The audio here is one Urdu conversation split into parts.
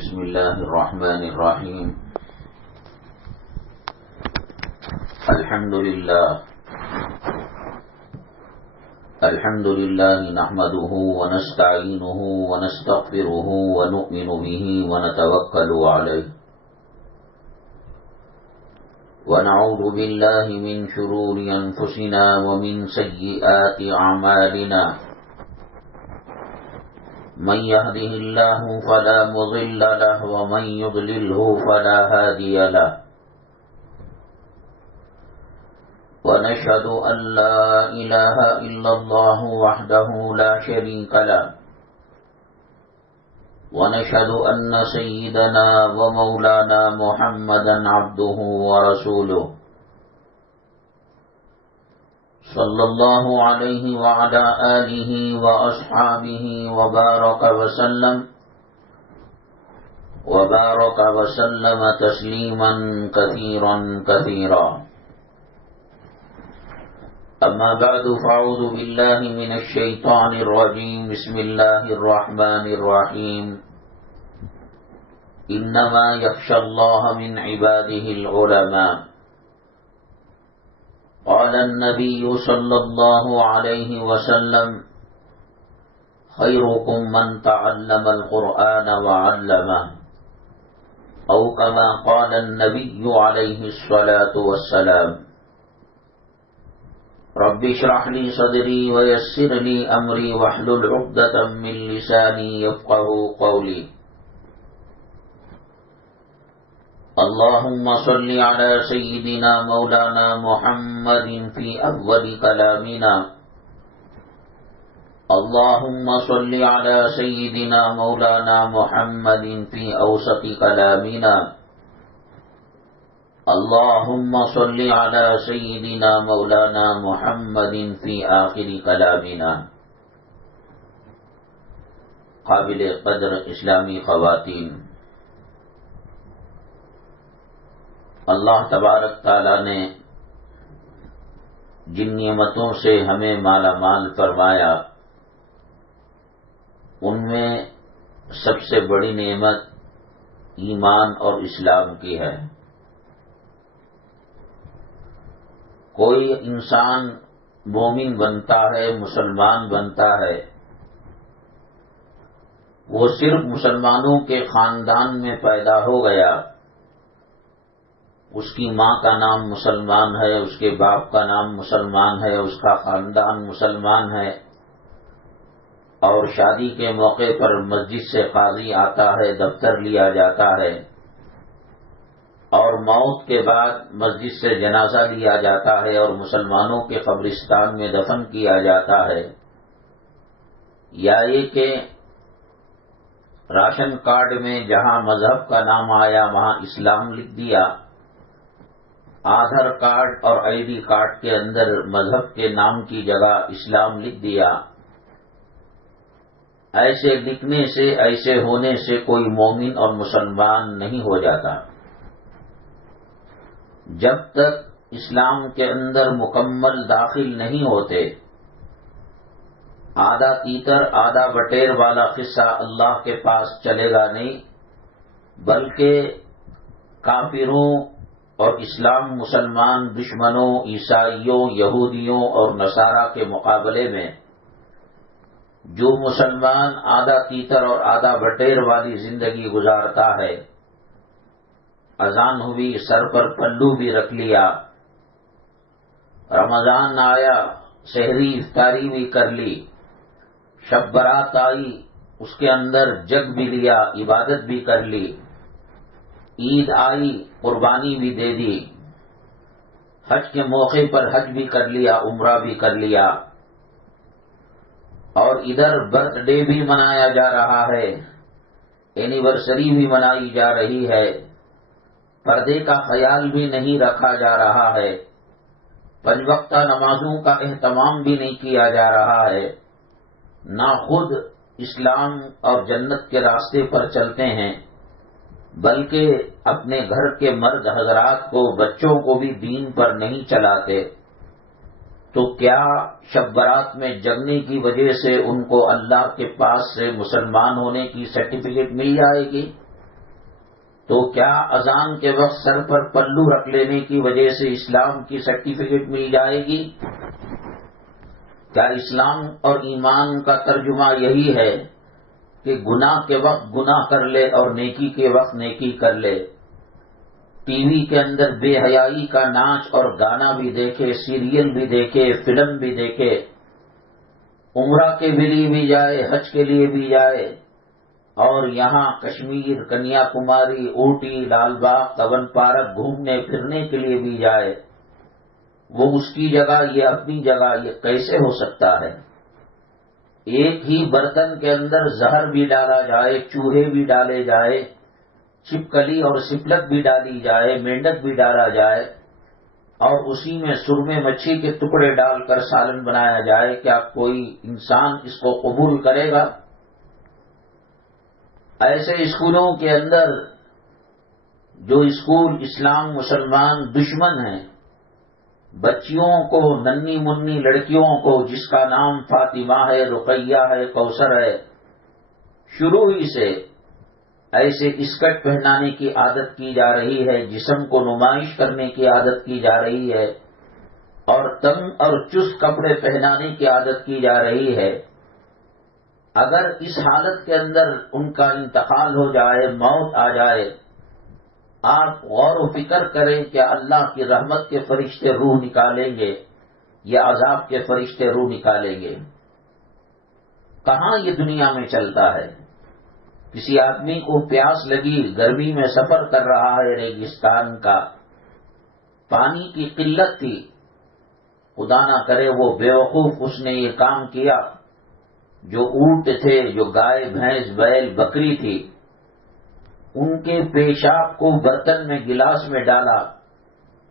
بسم الله الرحمن الرحيم. الحمد لله نحمده ونستعينه ونستغفره ونؤمن به ونتوكل عليه ونعوذ بالله من شرور أنفسنا ومن سيئات أعمالنا. من يهده الله فلا مضل له ومن يضلله فلا هادي له. ونشهد أن لا إله إلا الله وحده لا شريك له. ونشهد أن سيدنا ومولانا محمدا عبده ورسوله صلى الله عليه وعلى آله وأصحابه وبارك وسلم تسليما كثيرا. أما بعد فأعوذ بالله من الشيطان الرجيم. بسم الله الرحمن الرحيم. إنما يخشى الله من عباده العلماء. قال النبي صلى الله عليه وسلم: خيركم من تعلم القرآن وعلمه، أو كما قال النبي عليه الصلاة والسلام. رب اشرح لي صدري ويسر لي أمري واحلل عقدة من لساني يفقهوا قولي. اللهم صل على سيدنا مولانا محمد في أول كلامنا. اللهم صل على سيدنا مولانا محمد في أوسط كلامنا. اللهم صل على سيدنا مولانا محمد في آخر كلامنا. قابل قدر اسلامی خواتین، اللہ تبارک تعالیٰ نے جن نعمتوں سے ہمیں مالا مال فرمایا، ان میں سب سے بڑی نعمت ایمان اور اسلام کی ہے. کوئی انسان مومن بنتا ہے، مسلمان بنتا ہے، وہ صرف مسلمانوں کے خاندان میں پیدا ہو گیا، اس کی ماں کا نام مسلمان ہے، اس کے باپ کا نام مسلمان ہے، اس کا خاندان مسلمان ہے، اور شادی کے موقع پر مسجد سے قاضی آتا ہے، دفتر لیا جاتا ہے، اور موت کے بعد مسجد سے جنازہ لیا جاتا ہے اور مسلمانوں کے قبرستان میں دفن کیا جاتا ہے. یا یہ کہ راشن کارڈ میں جہاں مذہب کا نام آیا وہاں اسلام لکھ دیا، آدھار کارڈ اور آئی ڈی کارڈ کے اندر مذہب کے نام کی جگہ اسلام لکھ دیا. ایسے لکھنے سے، ایسے ہونے سے کوئی مومن اور مسلمان نہیں ہو جاتا. جب تک اسلام کے اندر مکمل داخل نہیں ہوتے، آدھا تیتر آدھا بٹیر والا قصہ اللہ کے پاس چلے گا نہیں، بلکہ کافروں اور اسلام مسلمان دشمنوں، عیسائیوں، یہودیوں اور نصارہ کے مقابلے میں جو مسلمان آدھا تیتر اور آدھا بٹیر والی زندگی گزارتا ہے، اذان ہوئی، سر پر پلو بھی رکھ لیا، رمضان آیا، سحری افطاری بھی کر لی، شب برات آئی، اس کے اندر جگ بھی لیا، عبادت بھی کر لی، عید آئی، قربانی بھی دے دی، حج کے موقع پر حج بھی کر لیا، عمرہ بھی کر لیا، اور ادھر برتھ ڈے بھی منایا جا رہا ہے، اینیورسری بھی منائی جا رہی ہے، پردے کا خیال بھی نہیں رکھا جا رہا ہے، پنج وقتہ نمازوں کا اہتمام بھی نہیں کیا جا رہا ہے، نہ خود اسلام اور جنت کے راستے پر چلتے ہیں، بلکہ اپنے گھر کے مرد حضرات کو، بچوں کو بھی دین پر نہیں چلاتے، تو کیا شب برات میں جگنے کی وجہ سے ان کو اللہ کے پاس سے مسلمان ہونے کی سرٹیفکیٹ مل جائے گی؟ تو کیا اذان کے وقت سر پر پلو رکھ لینے کی وجہ سے اسلام کی سرٹیفکیٹ مل جائے گی؟ کیا اسلام اور ایمان کا ترجمہ یہی ہے کہ گناہ کے وقت گناہ کر لے اور نیکی کے وقت نیکی کر لے؟ ٹی وی کے اندر بے حیائی کا ناچ اور گانا بھی دیکھے، سیریل بھی دیکھے، فلم بھی دیکھے، عمرہ کے لیے بھی جائے، حج کے لیے بھی جائے، اور یہاں کشمیر، کنیا کماری، اوٹی، لال باغ، تون پارک گھومنے پھرنے کے لیے بھی جائے، وہ اس کی جگہ یہ اپنی جگہ، یہ کیسے ہو سکتا ہے؟ ایک ہی برتن کے اندر زہر بھی ڈالا جائے، چوہے بھی ڈالے جائے، چھپکلی اور سپلک بھی ڈالی جائے، مینڈک بھی ڈالا جائے، اور اسی میں سرمے مچھی کے ٹکڑے ڈال کر سالن بنایا جائے، کیا کوئی انسان اس کو قبول کرے گا؟ ایسے اسکولوں کے اندر جو اسکول اسلام مسلمان دشمن ہیں، بچیوں کو، ننھی منی لڑکیوں کو، جس کا نام فاطمہ ہے، رقیہ ہے، کوثر ہے، شروع ہی سے ایسے اسکرٹ پہنانے کی عادت کی جا رہی ہے، جسم کو نمائش کرنے کی عادت کی جا رہی ہے، اور تنگ اور چست کپڑے پہنانے کی عادت کی جا رہی ہے۔ اگر اس حالت کے اندر ان کا انتقال ہو جائے، موت آ جائے، آپ غور و فکر کریں کہ اللہ کی رحمت کے فرشتے روح نکالیں گے یا عذاب کے فرشتے روح نکالیں گے؟ کہاں یہ دنیا میں چلتا ہے؟ کسی آدمی کو پیاس لگی، گرمی میں سفر کر رہا ہے ریگستان کا، پانی کی قلت تھی، خدا نہ کرے وہ بیوقوف اس نے یہ کام کیا، جو اونٹ تھے، جو گائے بھینس بیل بکری تھی، ان کے پیشاب کو برتن میں گلاس میں ڈالا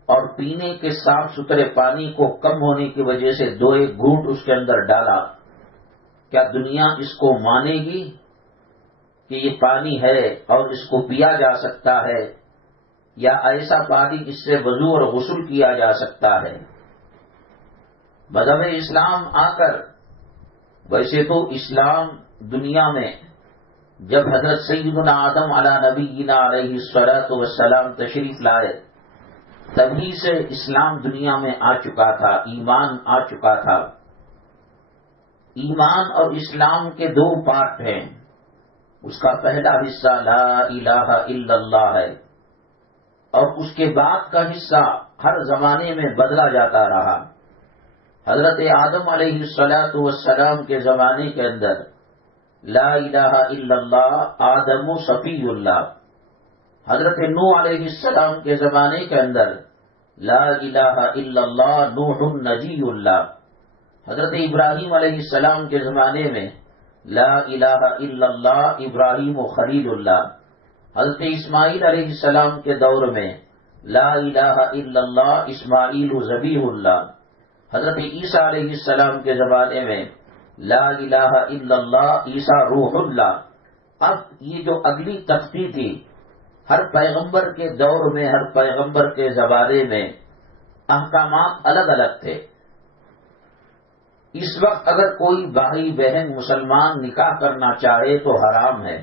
اور پینے کے صاف ستھرے پانی کو کم ہونے کی وجہ سے 2-1 گھونٹ اس کے اندر ڈالا۔ کیا دنیا اس کو مانے گی کہ یہ پانی ہے اور اس کو پیا جا سکتا ہے، یا ایسا پانی اس سے وضو اور غسل کیا جا سکتا ہے؟ مذہب اسلام آ کر، ویسے تو اسلام دنیا میں جب حضرت سیدنا آدم علی نبینا علیہ الصلوۃ والسلام تشریف لائے، تبھی سے اسلام دنیا میں آ چکا تھا، ایمان آ چکا تھا۔ ایمان اور اسلام کے 2 پارٹ ہیں۔ اس کا پہلا حصہ لا الہ الا اللہ ہے، اور اس کے بعد کا حصہ ہر زمانے میں بدلا جاتا رہا۔ حضرت آدم علیہ الصلوۃ والسلام کے زمانے کے اندر لا الہ الا اللہ، آدم صفی اللہ۔ حضرت نوح علیہ السلام کے زمانے کے اندر لا الہ الا اللہ، نوح نجی اللہ۔ حضرت ابراہیم علیہ السلام کے زمانے میں لا الہ الا اللہ، ابراہیم خلیل اللہ۔ حضرت اسماعیل علیہ السلام کے دور میں لا الہ الا اللہ، اسماعیل ذبیح اللہ۔ حضرت عیسیٰ علیہ السلام کے زمانے میں لا الہ الا اللہ، عیسیٰ روح اللہ۔ اب یہ جو اگلی تختی تھی، ہر پیغمبر کے دور میں، ہر پیغمبر کے زمانے میں احکامات الگ الگ تھے۔ اس وقت اگر کوئی بھائی بہن مسلمان نکاح کرنا چاہے تو حرام ہے،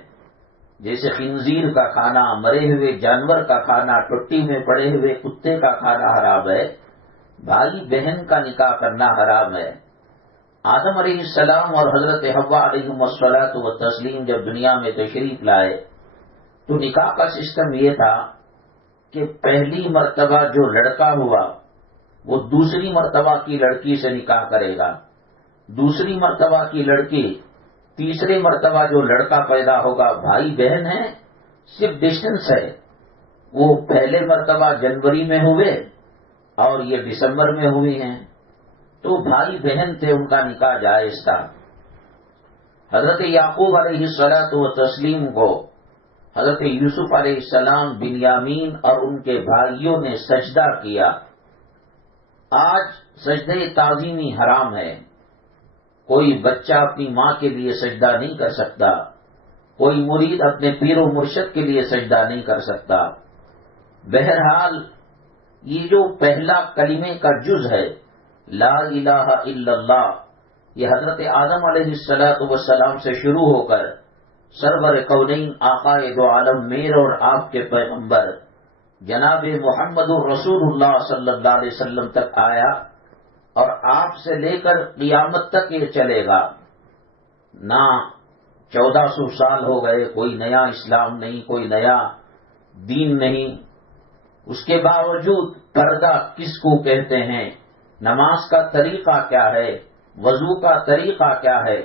جیسے خنزیر کا کھانا، مرے ہوئے جانور کا کھانا، ٹٹی میں پڑے ہوئے کتے کا کھانا حرام ہے، بھائی بہن کا نکاح کرنا حرام ہے۔ آدم علیہ السلام اور حضرت حوا علیہم الصلوۃ والتسلیم جب دنیا میں تشریف لائے تو نکاح کا سسٹم یہ تھا کہ پہلی مرتبہ جو لڑکا ہوا وہ دوسری مرتبہ کی لڑکی سے نکاح کرے گا، دوسری مرتبہ کی لڑکی، تیسری مرتبہ جو لڑکا پیدا ہوگا، بھائی بہن ہیں، صرف ڈسٹنس ہے، وہ پہلے مرتبہ جنوری میں ہوئے اور یہ دسمبر میں ہوئی ہیں، تو بھائی بہن تھے، ان کا نکاح جائز تھا۔ حضرت یعقوب علیہ الصلوۃ والتسلیم کو حضرت یوسف علیہ السلام، بنیامین اور ان کے بھائیوں نے سجدہ کیا۔ آج سجدہ تعظیمی حرام ہے، کوئی بچہ اپنی ماں کے لیے سجدہ نہیں کر سکتا، کوئی مرید اپنے پیر و مرشد کے لیے سجدہ نہیں کر سکتا۔ بہرحال یہ جو پہلا کلمے کا جز ہے لا الہ الا اللہ، یہ حضرت آدم علیہ الصلوۃ والسلام سے شروع ہو کر سرور کونین آقائے دو عالم میرے اور آپ کے پیغمبر جناب محمد الرسول اللہ صلی اللہ علیہ وسلم تک آیا اور آپ سے لے کر قیامت تک یہ چلے گا. نہ 1400 سال ہو گئے کوئی نیا اسلام نہیں، کوئی نیا دین نہیں. اس کے باوجود پردہ کس کو کہتے ہیں، نماز کا طریقہ کیا ہے، وضو کا طریقہ کیا ہے،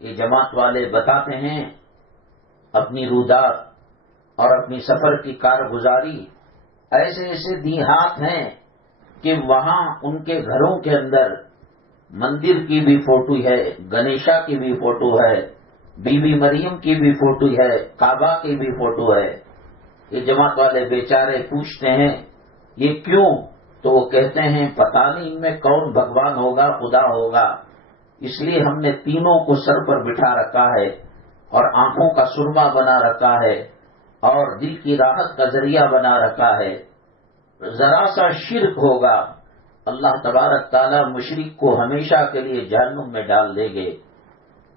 یہ جماعت والے بتاتے ہیں. اپنی رودات اور اپنی سفر کی کارگزاری ایسے ایسے دیہات ہیں کہ وہاں ان کے گھروں کے اندر مندر کی بھی فوٹو ہے، گنیشا کی بھی فوٹو ہے، بی بی مریم کی بھی فوٹو ہے، کعبہ کی بھی فوٹو ہے. یہ جماعت والے بیچارے پوچھتے ہیں یہ کیوں؟ تو وہ کہتے ہیں پتہ نہیں ان میں کون بھگوان ہوگا، خدا ہوگا، اس لیے ہم نے تینوں کو سر پر بٹھا رکھا ہے اور آنکھوں کا سرما بنا رکھا ہے اور دل کی راحت کا ذریعہ بنا رکھا ہے. ذرا سا شرک ہوگا اللہ تبارک تعالیٰ مشرک کو ہمیشہ کے لیے جہنم میں ڈال دیں گے.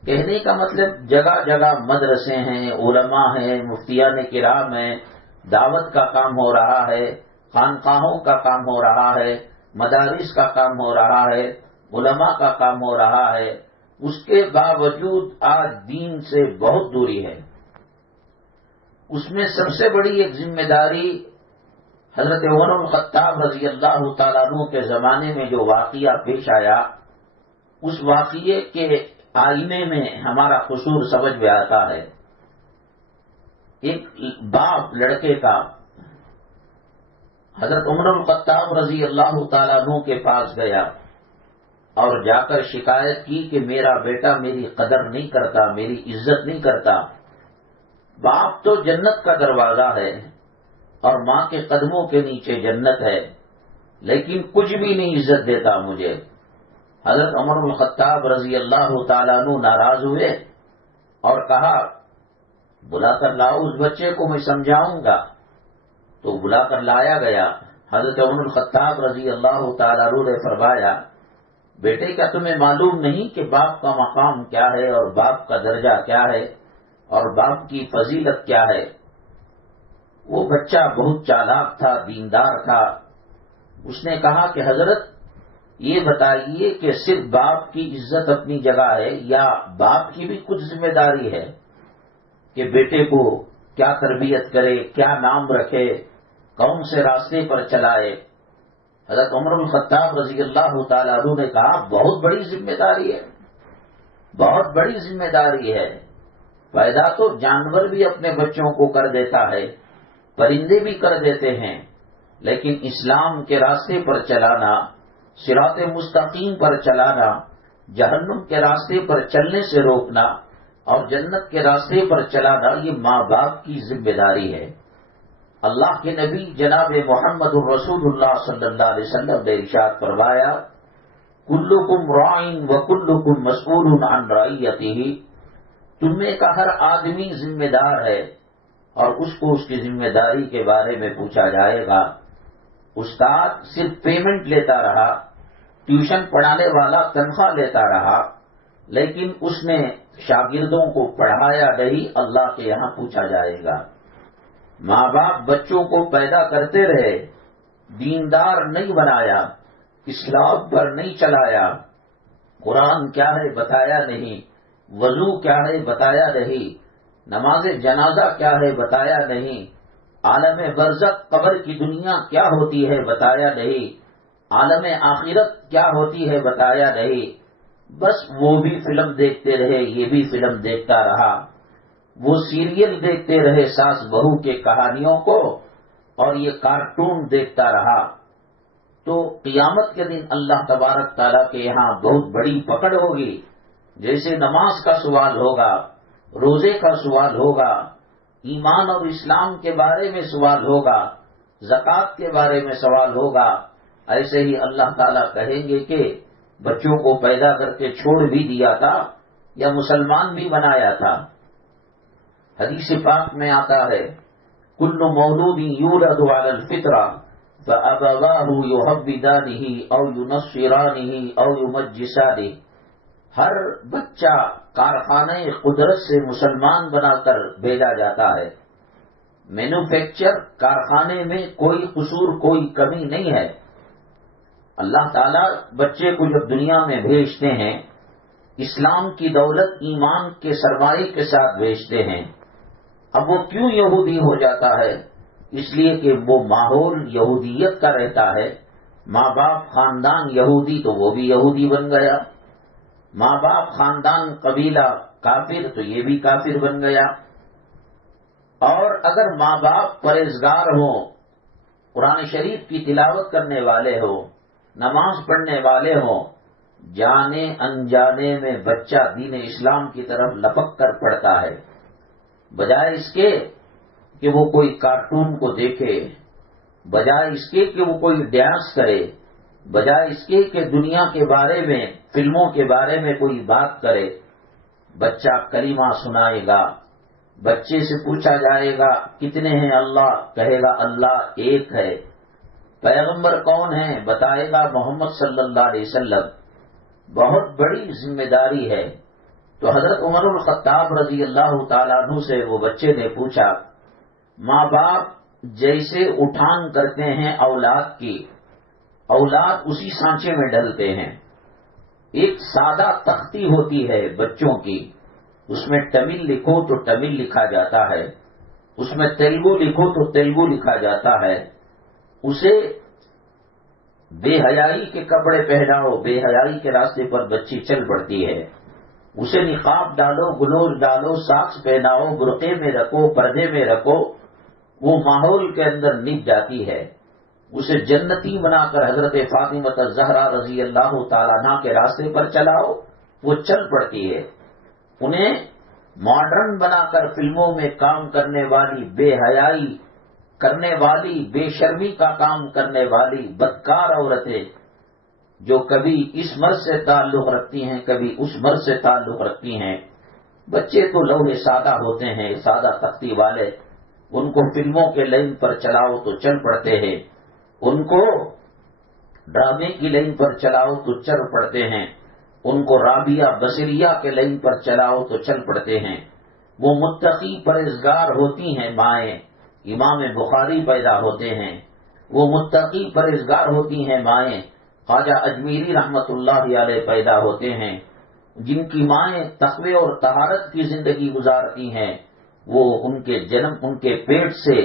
کہنے کا مطلب جگہ جگہ مدرسے ہیں، علماء ہیں، مفتیان کرام ہیں، دعوت کا کام ہو رہا ہے، خانقاہوں کا کام ہو رہا ہے، مدارس کا کام ہو رہا ہے، علماء کا کام ہو رہا ہے. اس کے باوجود آج دین سے بہت دوری ہے. اس میں سب سے بڑی ایک ذمہ داری حضرت عمر الخطاب رضی اللہ تعالیٰ عنہ کے زمانے میں جو واقعہ پیش آیا، اس واقعے کے آئینے میں ہمارا قصور سمجھ میں آتا ہے. ایک باپ لڑکے کا حضرت عمر الخطاب رضی اللہ تعالیٰ عنہ کے پاس گیا اور جا کر شکایت کی کہ میرا بیٹا میری قدر نہیں کرتا، میری عزت نہیں کرتا. باپ تو جنت کا دروازہ ہے اور ماں کے قدموں کے نیچے جنت ہے، لیکن کچھ بھی نہیں عزت دیتا مجھے. حضرت عمر الخطاب رضی اللہ تعالیٰ عنہ ناراض ہوئے اور کہا بلا کر لاؤ اس بچے کو، میں سمجھاؤں گا. تو بلا کر لایا گیا. حضرت عمر الخطاب رضی اللہ تعالیٰ عنہ نے فرمایا بیٹے کیا تمہیں معلوم نہیں کہ باپ کا مقام کیا ہے اور باپ کا درجہ کیا ہے اور باپ کی فضیلت کیا ہے؟ وہ بچہ بہت چالاک تھا، دیندار تھا. اس نے کہا کہ حضرت یہ بتائیے کہ صرف باپ کی عزت اپنی جگہ ہے یا باپ کی بھی کچھ ذمہ داری ہے کہ بیٹے کو کیا تربیت کرے، کیا نام رکھے، کون سے راستے پر چلائے؟ حضرت عمر الخطاب رضی اللہ تعالیٰ عنہ نے کہا بہت بڑی ذمہ داری ہے، بہت بڑی ذمہ داری ہے. پیدا تو جانور بھی اپنے بچوں کو کر دیتا ہے، پرندے بھی کر دیتے ہیں، لیکن اسلام کے راستے پر چلانا، صراط مستقیم پر چلانا، جہنم کے راستے پر چلنے سے روکنا اور جنت کے راستے پر چلانا، یہ ماں باپ کی ذمہ داری ہے. اللہ کے نبی جناب محمد الرسول اللہ صلی اللہ علیہ وسلم نے ارشاد فرمایا کلکم راعٍ وکلکم مسئول عن رعیتہ، تم میں کا ہر آدمی ذمہ دار ہے اور اس کو اس کی ذمہ داری کے بارے میں پوچھا جائے گا. استاد صرف پیمنٹ لیتا رہا، ٹیوشن پڑھانے والا تنخواہ لیتا رہا، لیکن اس نے شاگردوں کو پڑھایا نہیں، اللہ کے یہاں پوچھا جائے گا. ماں باپ بچوں کو پیدا کرتے رہے، دیندار نہیں بنایا، اسلام پر نہیں چلایا، قرآن کیا ہے بتایا نہیں، وضو کیا ہے بتایا نہیں، نماز جنازہ کیا ہے بتایا نہیں، عالم برزخ قبر کی دنیا کیا ہوتی ہے بتایا نہیں، عالم آخرت کیا ہوتی ہے بتایا نہیں. بس وہ بھی فلم دیکھتے رہے، یہ بھی فلم دیکھتا رہا، وہ سیریل دیکھتے رہے ساس بہو کے کہانیوں کو اور یہ کارٹون دیکھتا رہا. تو قیامت کے دن اللہ تبارک تعالیٰ کے یہاں بہت بڑی پکڑ ہوگی. جیسے نماز کا سوال ہوگا، روزے کا سوال ہوگا، ایمان اور اسلام کے بارے میں سوال ہوگا، زکوٰۃ کے بارے میں سوال ہوگا، ایسے ہی اللہ تعالیٰ کہیں گے کہ بچوں کو پیدا کر کے چھوڑ بھی دیا تھا یا مسلمان بھی بنایا تھا. حدیث پاک میں آتا ہے کل مولود یولد علی الفطرہ فابواہ یحودانہ او ینصرانہ او یمجسانہ، ہر بچہ کارخانے قدرت سے مسلمان بنا کر بھیجا جاتا ہے. مینوفیکچر کارخانے میں کوئی قصور کوئی کمی نہیں ہے. اللہ تعالیٰ بچے کو جب دنیا میں بھیجتے ہیں اسلام کی دولت ایمان کے سرمایے کے ساتھ بھیجتے ہیں. اب وہ کیوں یہودی ہو جاتا ہے؟ اس لیے کہ وہ ماحول یہودیت کا رہتا ہے. ماں باپ خاندان یہودی تو وہ بھی یہودی بن گیا. ماں باپ خاندان قبیلہ کافر تو یہ بھی کافر بن گیا. اور اگر ماں باپ پرہیزگار ہوں، قرآن شریف کی تلاوت کرنے والے ہوں، نماز پڑھنے والے ہوں، جانے انجانے میں بچہ دین اسلام کی طرف لپک کر پڑتا ہے، بجائے اس کے کہ وہ کوئی کارٹون کو دیکھے، بجائے اس کے کہ وہ کوئی ڈانس کرے، بجائے اس کے کہ دنیا کے بارے میں فلموں کے بارے میں کوئی بات کرے. بچہ کلمہ سنائے گا، بچے سے پوچھا جائے گا کتنے ہیں اللہ، کہے گا اللہ ایک ہے. پیغمبر کون ہیں؟ بتائے گا محمد صلی اللہ علیہ وسلم. بہت بڑی ذمہ داری ہے. تو حضرت عمر الخطاب رضی اللہ تعالیٰ عنہ سے وہ بچے نے پوچھا، ماں باپ جیسے اٹھان کرتے ہیں اولاد کی، اولاد اسی سانچے میں ڈلتے ہیں. ایک سادہ تختی ہوتی ہے بچوں کی، اس میں تمل لکھو تو تمل لکھا جاتا ہے، اس میں تیلگو لکھو تو تیلگو لکھا جاتا ہے. اسے بے حیائی کے کپڑے پہناؤ، بے حیائی کے راستے پر بچی چل پڑتی ہے. اسے نقاب ڈالو، گلوز ڈالو، ساکس پہناؤ، برقعے میں رکھو، پردے میں رکھو، وہ ماحول کے اندر نب جاتی ہے. اسے جنتی بنا کر حضرت فاطمہ الزہرا رضی اللہ تعالیٰ عنہ کے راستے پر چلاؤ، وہ چل پڑتی ہے. انہیں ماڈرن بنا کر فلموں میں کام کرنے والی، بے حیائی کرنے والی، بے شرمی کا کام کرنے والی بدکار عورتیں جو کبھی اس مرد سے تعلق رکھتی ہیں کبھی اس مرد سے تعلق رکھتی ہیں. بچے تو لوہے سادہ ہوتے ہیں، سادہ تختی والے، ان کو فلموں کے لائن پر چلاؤ تو چل پڑتے ہیں، ان کو ڈرامے کی لائن پر چلاؤ تو چل پڑتے ہیں، ان کو رابعہ بصریہ کے لائن پر چلاؤ تو چل پڑتے ہیں. وہ متقی پرہیزگار ہوتی ہیں مائیں، امام بخاری پیدا ہوتے ہیں. وہ متقی پرہیزگار ہوتی ہیں مائیں، خواجہ اجمیری رحمت اللہ علیہ پیدا ہوتے ہیں. جن کی مائیں تقوی اور طہارت کی زندگی گزارتی ہیں، وہ ان کے پیٹ سے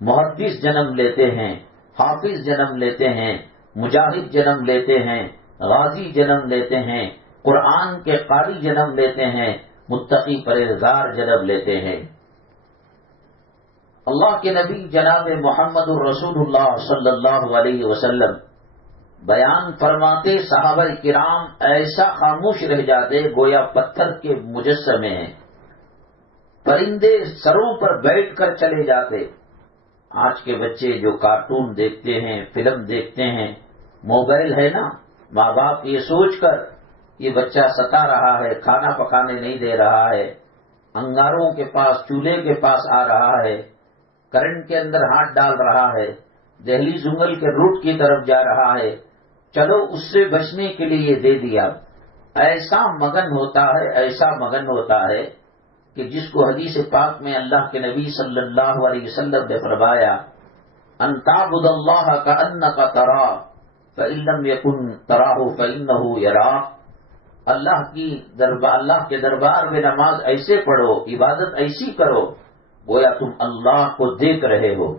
محدث جنم لیتے ہیں، حافظ جنم لیتے ہیں، مجاہد جنم لیتے ہیں، غازی جنم لیتے ہیں، قرآن کے قاری جنم لیتے ہیں، متقی پرہیزگار جنم لیتے ہیں. اللہ کے نبی جناب محمد الرسول اللہ صلی اللہ علیہ وسلم بیان فرماتے صحابہ کرام ایسا خاموش رہ جاتے گویا پتھر کے مجسمے ہیں. پرندے سروں پر بیٹھ کر چلے جاتے. آج کے بچے جو کارٹون دیکھتے ہیں، فلم دیکھتے ہیں، موبائل ہے نا، ماں باپ یہ سوچ کر یہ بچہ ستا رہا ہے، کھانا پکانے نہیں دے رہا ہے، انگاروں کے پاس چولہے کے پاس آ رہا ہے، کرنٹ کے اندر ہاتھ ڈال رہا ہے، دہلی زنگل کے روٹ کی طرف جا رہا ہے، چلو اس سے بچنے کے لیے دے دیا. ایسا مگن ہوتا ہے، ایسا مگن ہوتا ہے کہ جس کو حدیث پاک میں اللہ کے نبی صلی اللہ علیہ وسلم نے فرمایا، ان تعبد اللہ کأنک تراہ فإن لم یکن تراہ فإنہ یراک. اللہ کے دربار میں نماز ایسے پڑھو، عبادت ایسی کرو گویا تم اللہ کو دیکھ رہے ہو.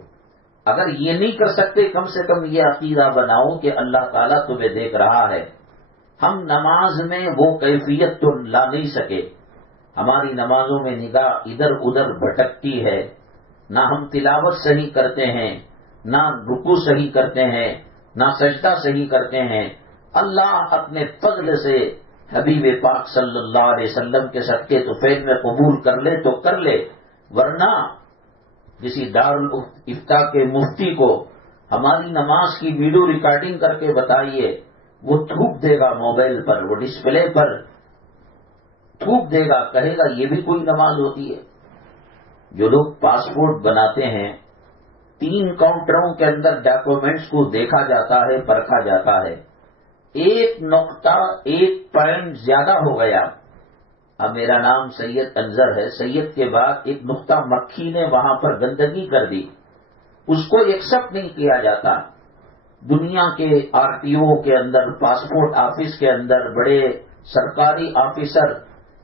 اگر یہ نہیں کر سکتے کم سے کم یہ عقیدہ بناؤ کہ اللہ تعالیٰ تمہیں دیکھ رہا ہے. ہم نماز میں وہ کیفیت تو لا نہیں سکے. ہماری نمازوں میں نگاہ ادھر ادھر بھٹکتی ہے، نہ ہم تلاوت صحیح کرتے ہیں، نہ رکوع صحیح کرتے ہیں، نہ سجدہ صحیح کرتے ہیں. اللہ اپنے فضل سے حبیب پاک صلی اللہ علیہ وسلم کے صدقے طفیل میں قبول کر لے تو کر لے، ورنہ کسی دارالفتاء کے مفتی کو ہماری نماز کی ویڈیو ریکارڈنگ کر کے بتائیے، وہ تھوک دے گا موبائل پر، وہ ڈسپلے پر تھوک دے گا، کہے گا یہ بھی کوئی نماز ہوتی ہے. جو لوگ پاسپورٹ بناتے ہیں 3 کاؤنٹروں کے اندر ڈاکومنٹس کو دیکھا جاتا ہے، پرکھا جاتا ہے. ایک نقطہ، ایک پوائنٹ زیادہ ہو گیا، اب میرا نام سید انظر ہے، سید کے بعد ایک نقطہ مکھی نے وہاں پر گندگی کر دی، اس کو ایکسپٹ نہیں کیا جاتا۔ دنیا کے آر ٹی او کے اندر، پاسپورٹ آفس کے اندر بڑے سرکاری آفیسر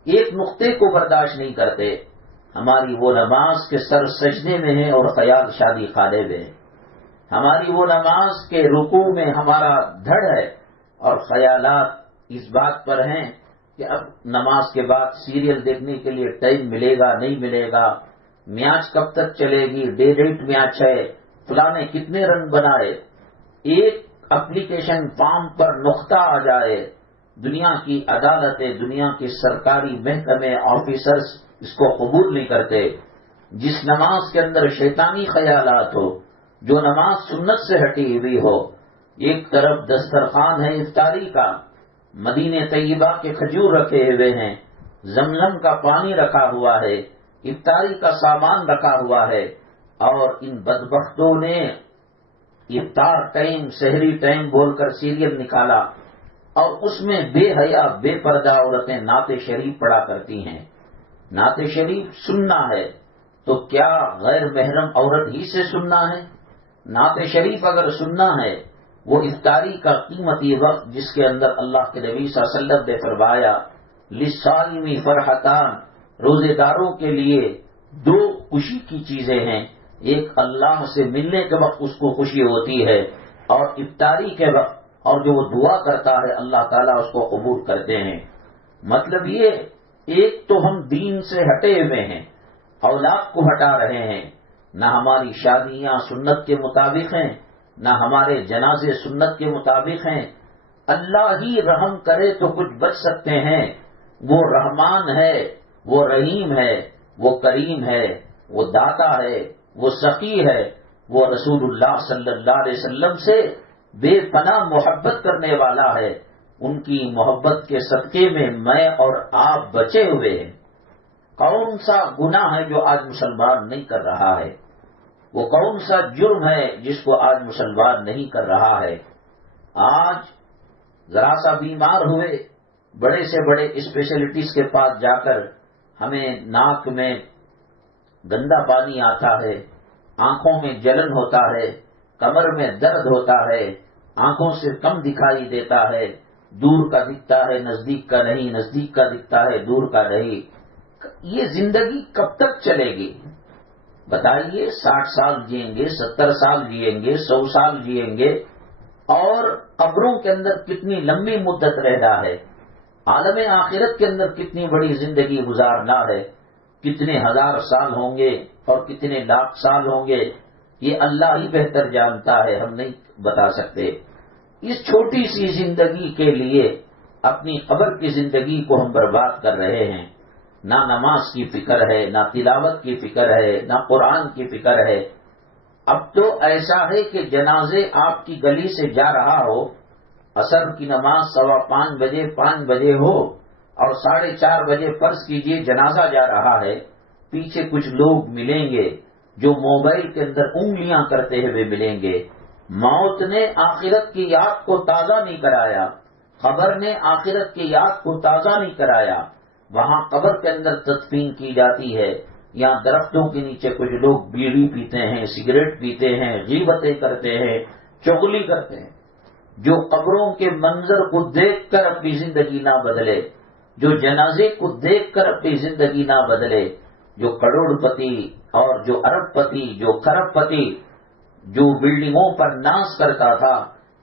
ایک نقطے کو برداشت نہیں کرتے۔ ہماری وہ نماز کے سر سجدے میں ہے اور خیال شادی خانے میں ہے، ہماری وہ نماز کے رکوع میں ہمارا دھڑ ہے اور خیالات اس بات پر ہیں کہ اب نماز کے بعد سیریل دیکھنے کے لیے ٹائم ملے گا نہیں ملے گا، میچ کب تک چلے گی، ڈے نائٹ میچ ہے، فلاں نے کتنے رن بنائے۔ ایک اپلیکیشن فارم پر نقطہ آ جائے، دنیا کی عدالتیں، دنیا کی سرکاری محکمے، آفیسرز اس کو قبول نہیں کرتے۔ جس نماز کے اندر شیطانی خیالات ہو، جو نماز سنت سے ہٹی ہوئی ہو، ایک طرف دسترخوان ہے افطاری کا، مدینہ طیبہ کے کھجور رکھے ہوئے ہیں، زمزم کا پانی رکھا ہوا ہے، افطاری کا سامان رکھا ہوا ہے، اور ان بدبختوں نے افطار ٹائم، سحری ٹائم بول کر سیریل نکالا، اور اس میں بے حیا بے پردہ عورتیں نعت شریف پڑھا کرتی ہیں۔ نعت شریف سننا ہے تو کیا غیر محرم عورت ہی سے سننا ہے؟ نعت شریف اگر سننا ہے، وہ افطاری کا قیمتی وقت جس کے اندر اللہ کے نبی صلی اللہ علیہ وسلم نے فرمایا للصائم فرحتان، روزے داروں کے لیے دو خوشی کی چیزیں ہیں، ایک اللہ سے ملنے کے وقت اس کو خوشی ہوتی ہے، اور افطاری کے وقت، اور جو وہ دعا کرتا ہے اللہ تعالیٰ اس کو قبول کرتے ہیں۔ مطلب یہ ایک تو ہم دین سے ہٹے ہوئے ہیں، اولاد کو ہٹا رہے ہیں، نہ ہماری شادیاں سنت کے مطابق ہیں، نہ ہمارے جنازے سنت کے مطابق ہیں۔ اللہ ہی رحم کرے تو کچھ بچ سکتے ہیں، وہ رحمان ہے، وہ رحیم ہے، وہ کریم ہے، وہ داتا ہے، وہ سخی ہے، وہ رسول اللہ صلی اللہ علیہ وسلم سے بے پناہ محبت کرنے والا ہے۔ ان کی محبت کے صدقے میں اور آپ بچے ہوئے ہیں۔ کون سا گناہ ہے جو آج مسلمان نہیں کر رہا ہے؟ وہ کون سا جرم ہے جس کو آج مسلمان نہیں کر رہا ہے؟ آج ذرا سا بیمار ہوئے، بڑے سے بڑے اسپیشلٹیز کے پاس جا کر ہمیں ناک میں گندا پانی آتا ہے، آنکھوں میں جلن ہوتا ہے، کمر میں درد ہوتا ہے، آنکھوں سے کم دکھائی دیتا ہے، دور کا دکھتا ہے نزدیک کا نہیں، نزدیک کا دکھتا ہے دور کا نہیں۔ یہ زندگی کب تک چلے گی؟ بتائیے، 60 سال جئیں گے، 70 سال جئیں گے، 100 سال جئیں گے، اور قبروں کے اندر کتنی لمبی مدت رہنا ہے، عالم آخرت کے اندر کتنی بڑی زندگی گزارنا ہے، کتنے ہزار سال ہوں گے اور کتنے لاکھ سال ہوں گے، یہ اللہ ہی بہتر جانتا ہے، ہم نہیں بتا سکتے۔ اس چھوٹی سی زندگی کے لیے اپنی قبر کی زندگی کو ہم برباد کر رہے ہیں۔ نہ نماز کی فکر ہے، نہ تلاوت کی فکر ہے، نہ قرآن کی فکر ہے۔ اب تو ایسا ہے کہ جنازے آپ کی گلی سے جا رہا ہو، عصر کی نماز 5:15 بجے 5 بجے ہو، اور 4:30 بجے فرض کیجئے جنازہ جا رہا ہے، پیچھے کچھ لوگ ملیں گے جو موبائل کے اندر انگلیاں کرتے ہوئے ملیں گے۔ موت نے آخرت کی یاد کو تازہ نہیں کرایا، قبر نے آخرت کی یاد کو تازہ نہیں کرایا۔ وہاں قبر کے اندر تدفین کی جاتی ہے، یہاں درختوں کے نیچے کچھ لوگ بیڑی پیتے ہیں، سگریٹ پیتے ہیں، غیبتیں کرتے ہیں، چغلی کرتے ہیں۔ جو قبروں کے منظر کو دیکھ کر اپنی زندگی نہ بدلے، جو جنازے کو دیکھ کر اپنی زندگی نہ بدلے، جو کروڑ پتی اور جو ارب پتی، جو کھرب پتی، جو بلڈنگوں پر ناز کرتا تھا،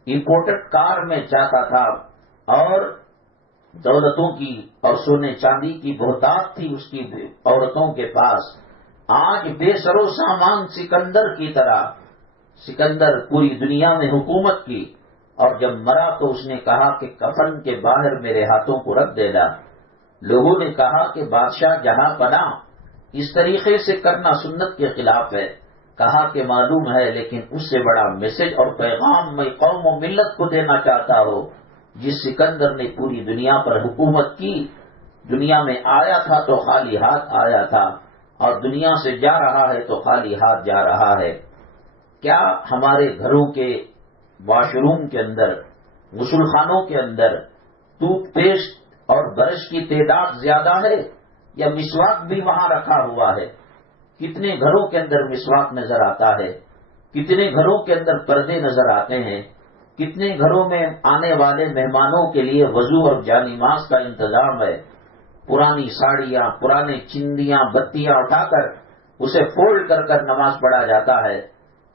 امپورٹڈ کار میں جاتا تھا، اور دولتوں کی اور سونے چاندی کی بہتات تھی اس کی عورتوں کے پاس، آج بے سر و سامان سکندر کی طرح، سکندر پوری دنیا میں حکومت کی، اور جب مرا تو اس نے کہا کہ کفن کے باہر میرے ہاتھوں کو رکھ دینا۔ لوگوں نے کہا کہ بادشاہ جہاں پناہ، اس طریقے سے کرنا سنت کے خلاف ہے۔ کہا کہ معلوم ہے، لیکن اس سے بڑا میسج اور پیغام میں قوم و ملت کو دینا چاہتا ہوں۔ جس سکندر نے پوری دنیا پر حکومت کی، دنیا میں آیا تھا تو خالی ہاتھ آیا تھا، اور دنیا سے جا رہا ہے تو خالی ہاتھ جا رہا ہے۔ کیا ہمارے گھروں کے واش روم کے اندر، غسل خانوں کے اندر ٹوتھ پیسٹ اور برش کی تعداد زیادہ ہے یا مسواک بھی وہاں رکھا ہوا ہے؟ کتنے گھروں کے اندر مسواک نظر آتا ہے؟ کتنے گھروں کے اندر پردے نظر آتے ہیں؟ کتنے گھروں میں آنے والے مہمانوں کے لیے وضو اور جانماز کا انتظام ہے؟ پرانی ساڑیاں، پرانے چندیاں، بتیاں اٹھا کر اسے فولڈ کر کر نماز پڑھا جاتا ہے،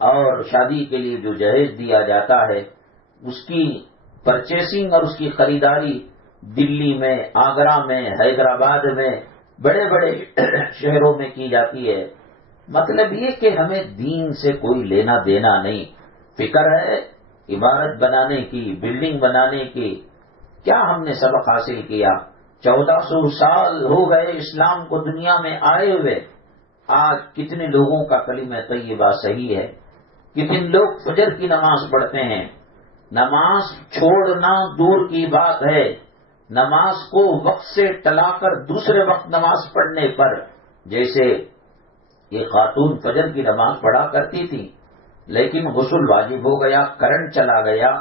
اور شادی کے لیے جو جہیز دیا جاتا ہے اس کی پرچیسنگ اور اس کی خریداری دلی میں، آگرہ میں، حیدرآباد میں، بڑے بڑے شہروں میں کی جاتی ہے۔ مطلب یہ کہ ہمیں دین سے کوئی لینا دینا نہیں، فکر ہے عمارت بنانے کی، بلڈنگ بنانے کی۔ کیا ہم نے سبق حاصل کیا؟ 1400 سال ہو گئے اسلام کو دنیا میں آئے ہوئے، آج کتنے لوگوں کا کلمہ طیبہ صحیح ہے؟ کتنے لوگ فجر کی نماز پڑھتے ہیں؟ نماز چھوڑنا دور کی بات ہے، نماز کو وقت سے ٹلا کر دوسرے وقت نماز پڑھنے پر، جیسے یہ خاتون فجر کی نماز پڑھا کرتی تھی لیکن غسل واجب ہو گیا، کرنٹ چلا گیا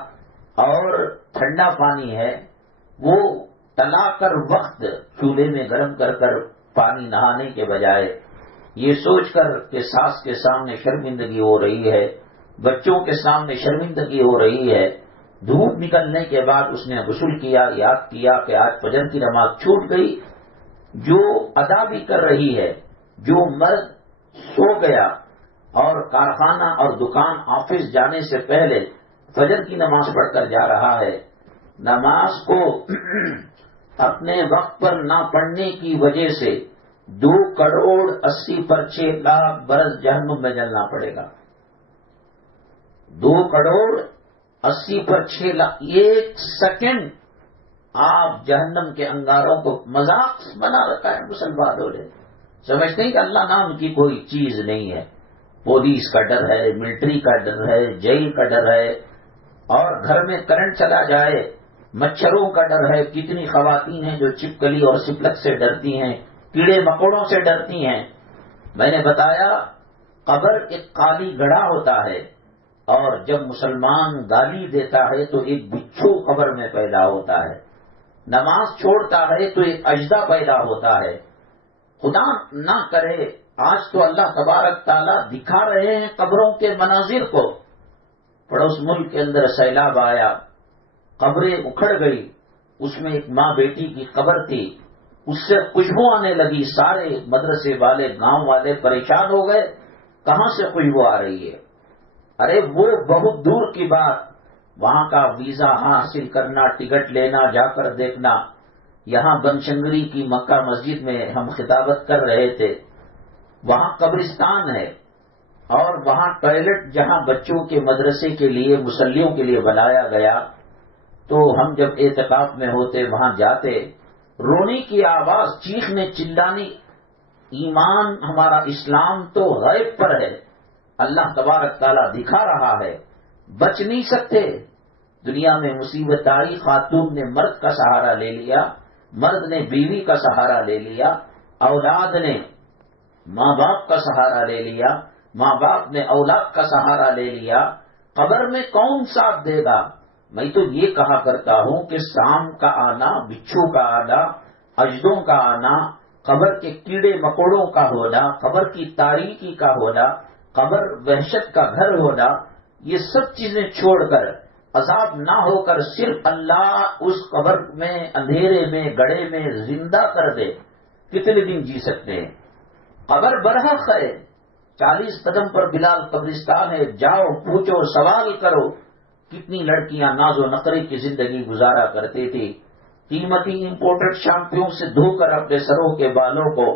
اور ٹھنڈا پانی ہے، وہ ٹلا کر وقت چولہے میں گرم کر کر پانی نہانے کے بجائے یہ سوچ کر کہ ساس کے سامنے شرمندگی ہو رہی ہے، بچوں کے سامنے شرمندگی ہو رہی ہے، دھوپ نکلنے کے بعد اس نے غسل کیا، یاد کیا کہ آج فجر کی نماز چھوٹ گئی، جو ادا بھی کر رہی ہے۔ جو مرد سو گیا اور کارخانہ اور دکان آفس جانے سے پہلے فجر کی نماز پڑھ کر جا رہا ہے، نماز کو اپنے وقت پر نہ پڑھنے کی وجہ سے 2,80,06,00,000 برس جہنم میں جلنا پڑے گا۔ 2,80,06,00,000 ایک سیکنڈ آپ جہنم کے انگاروں کو مذاق بنا رکھا ہے مسلمانوں نے، سمجھتے ہیں کہ اللہ نام کی کوئی چیز نہیں ہے۔ پولیس کا ڈر ہے، ملٹری کا ڈر ہے، جیل کا ڈر ہے، اور گھر میں کرنٹ چلا جائے مچھروں کا ڈر ہے۔ کتنی خواتین ہیں جو چپکلی اور سپلک سے ڈرتی ہیں، کیڑے مکوڑوں سے ڈرتی ہیں۔ میں نے بتایا قبر ایک کالی گڑھا ہوتا ہے، اور جب مسلمان گالی دیتا ہے تو ایک بچھو قبر میں پیدا ہوتا ہے، نماز چھوڑتا ہے تو ایک اژدھا پیدا ہوتا ہے۔ خدا نہ کرے آج تو اللہ تبارک تعالیٰ دکھا رہے ہیں قبروں کے مناظر کو۔ پڑوس ملک کے اندر سیلاب آیا، قبریں اکھڑ گئی، اس میں ایک ماں بیٹی کی قبر تھی، اس سے خوشبو آنے لگی، سارے مدرسے والے گاؤں والے پریشان ہو گئے، کہاں سے خوشبو آ رہی ہے؟ ارے وہ بہت دور کی بات، وہاں کا ویزا حاصل کرنا، ٹکٹ لینا، جا کر دیکھنا۔ یہاں بنشنگری کی مکہ مسجد میں ہم خطابت کر رہے تھے، وہاں قبرستان ہے اور وہاں ٹوائلٹ جہاں بچوں کے مدرسے کے لیے مصلیوں کے لیے بنایا گیا، تو ہم جب اعتکاف میں ہوتے وہاں جاتے، رونے کی آواز، چیخنے چلانے، ایمان ہمارا اسلام تو غیب پر ہے، اللہ تبارک تعالیٰ دکھا رہا ہے، بچ نہیں سکتے۔ دنیا میں مصیبت آئی، خاتون نے مرد کا سہارا لے لیا، مرد نے بیوی کا سہارا لے لیا، اولاد نے ماں باپ کا سہارا لے لیا، ماں باپ نے اولاد کا سہارا لے لیا، قبر میں کون ساتھ دے گا؟ میں تو یہ کہا کرتا ہوں کہ سام کا آنا، بچھو کا آنا، اژدوں کا آنا، قبر کے کیڑے مکوڑوں کا ہونا، قبر کی تاریکی کا ہونا، قبر وحشت کا گھر ہونا، یہ سب چیزیں چھوڑ کر عذاب نہ ہو کر صرف اللہ اس قبر میں اندھیرے میں گڑھے میں زندہ کر دے، کتنے دن جی سکتے ہیں؟ قبر برحق ہے، 40 قدم پر بلال قبرستان ہے، جاؤ پوچھو سوال کرو۔ کتنی لڑکیاں ناز و نخرے کی زندگی گزارا کرتی تھی، قیمتی امپورٹڈ شیمپوؤں سے دھو کر اپنے سروں کے بالوں کو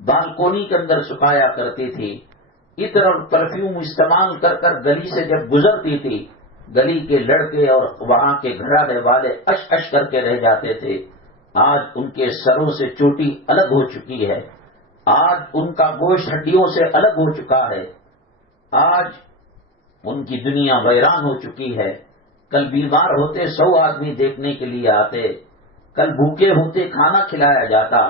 بالکونی کے اندر سکھایا کرتی تھی، عطر اور پرفیوم استعمال کر کر گلی سے جب گزرتی تھی، گلی کے لڑکے اور وہاں کے گھرانے والے اش اش کر کے رہ جاتے تھے۔ آج ان کے سروں سے چوٹی الگ ہو چکی ہے، آج ان کا گوشت ہڈیوں سے الگ ہو چکا ہے، آج ان کی دنیا ویران ہو چکی ہے۔ کل بیمار ہوتے 100 آدمی دیکھنے کے لیے آتے، کل بھوکے ہوتے کھانا کھلایا جاتا۔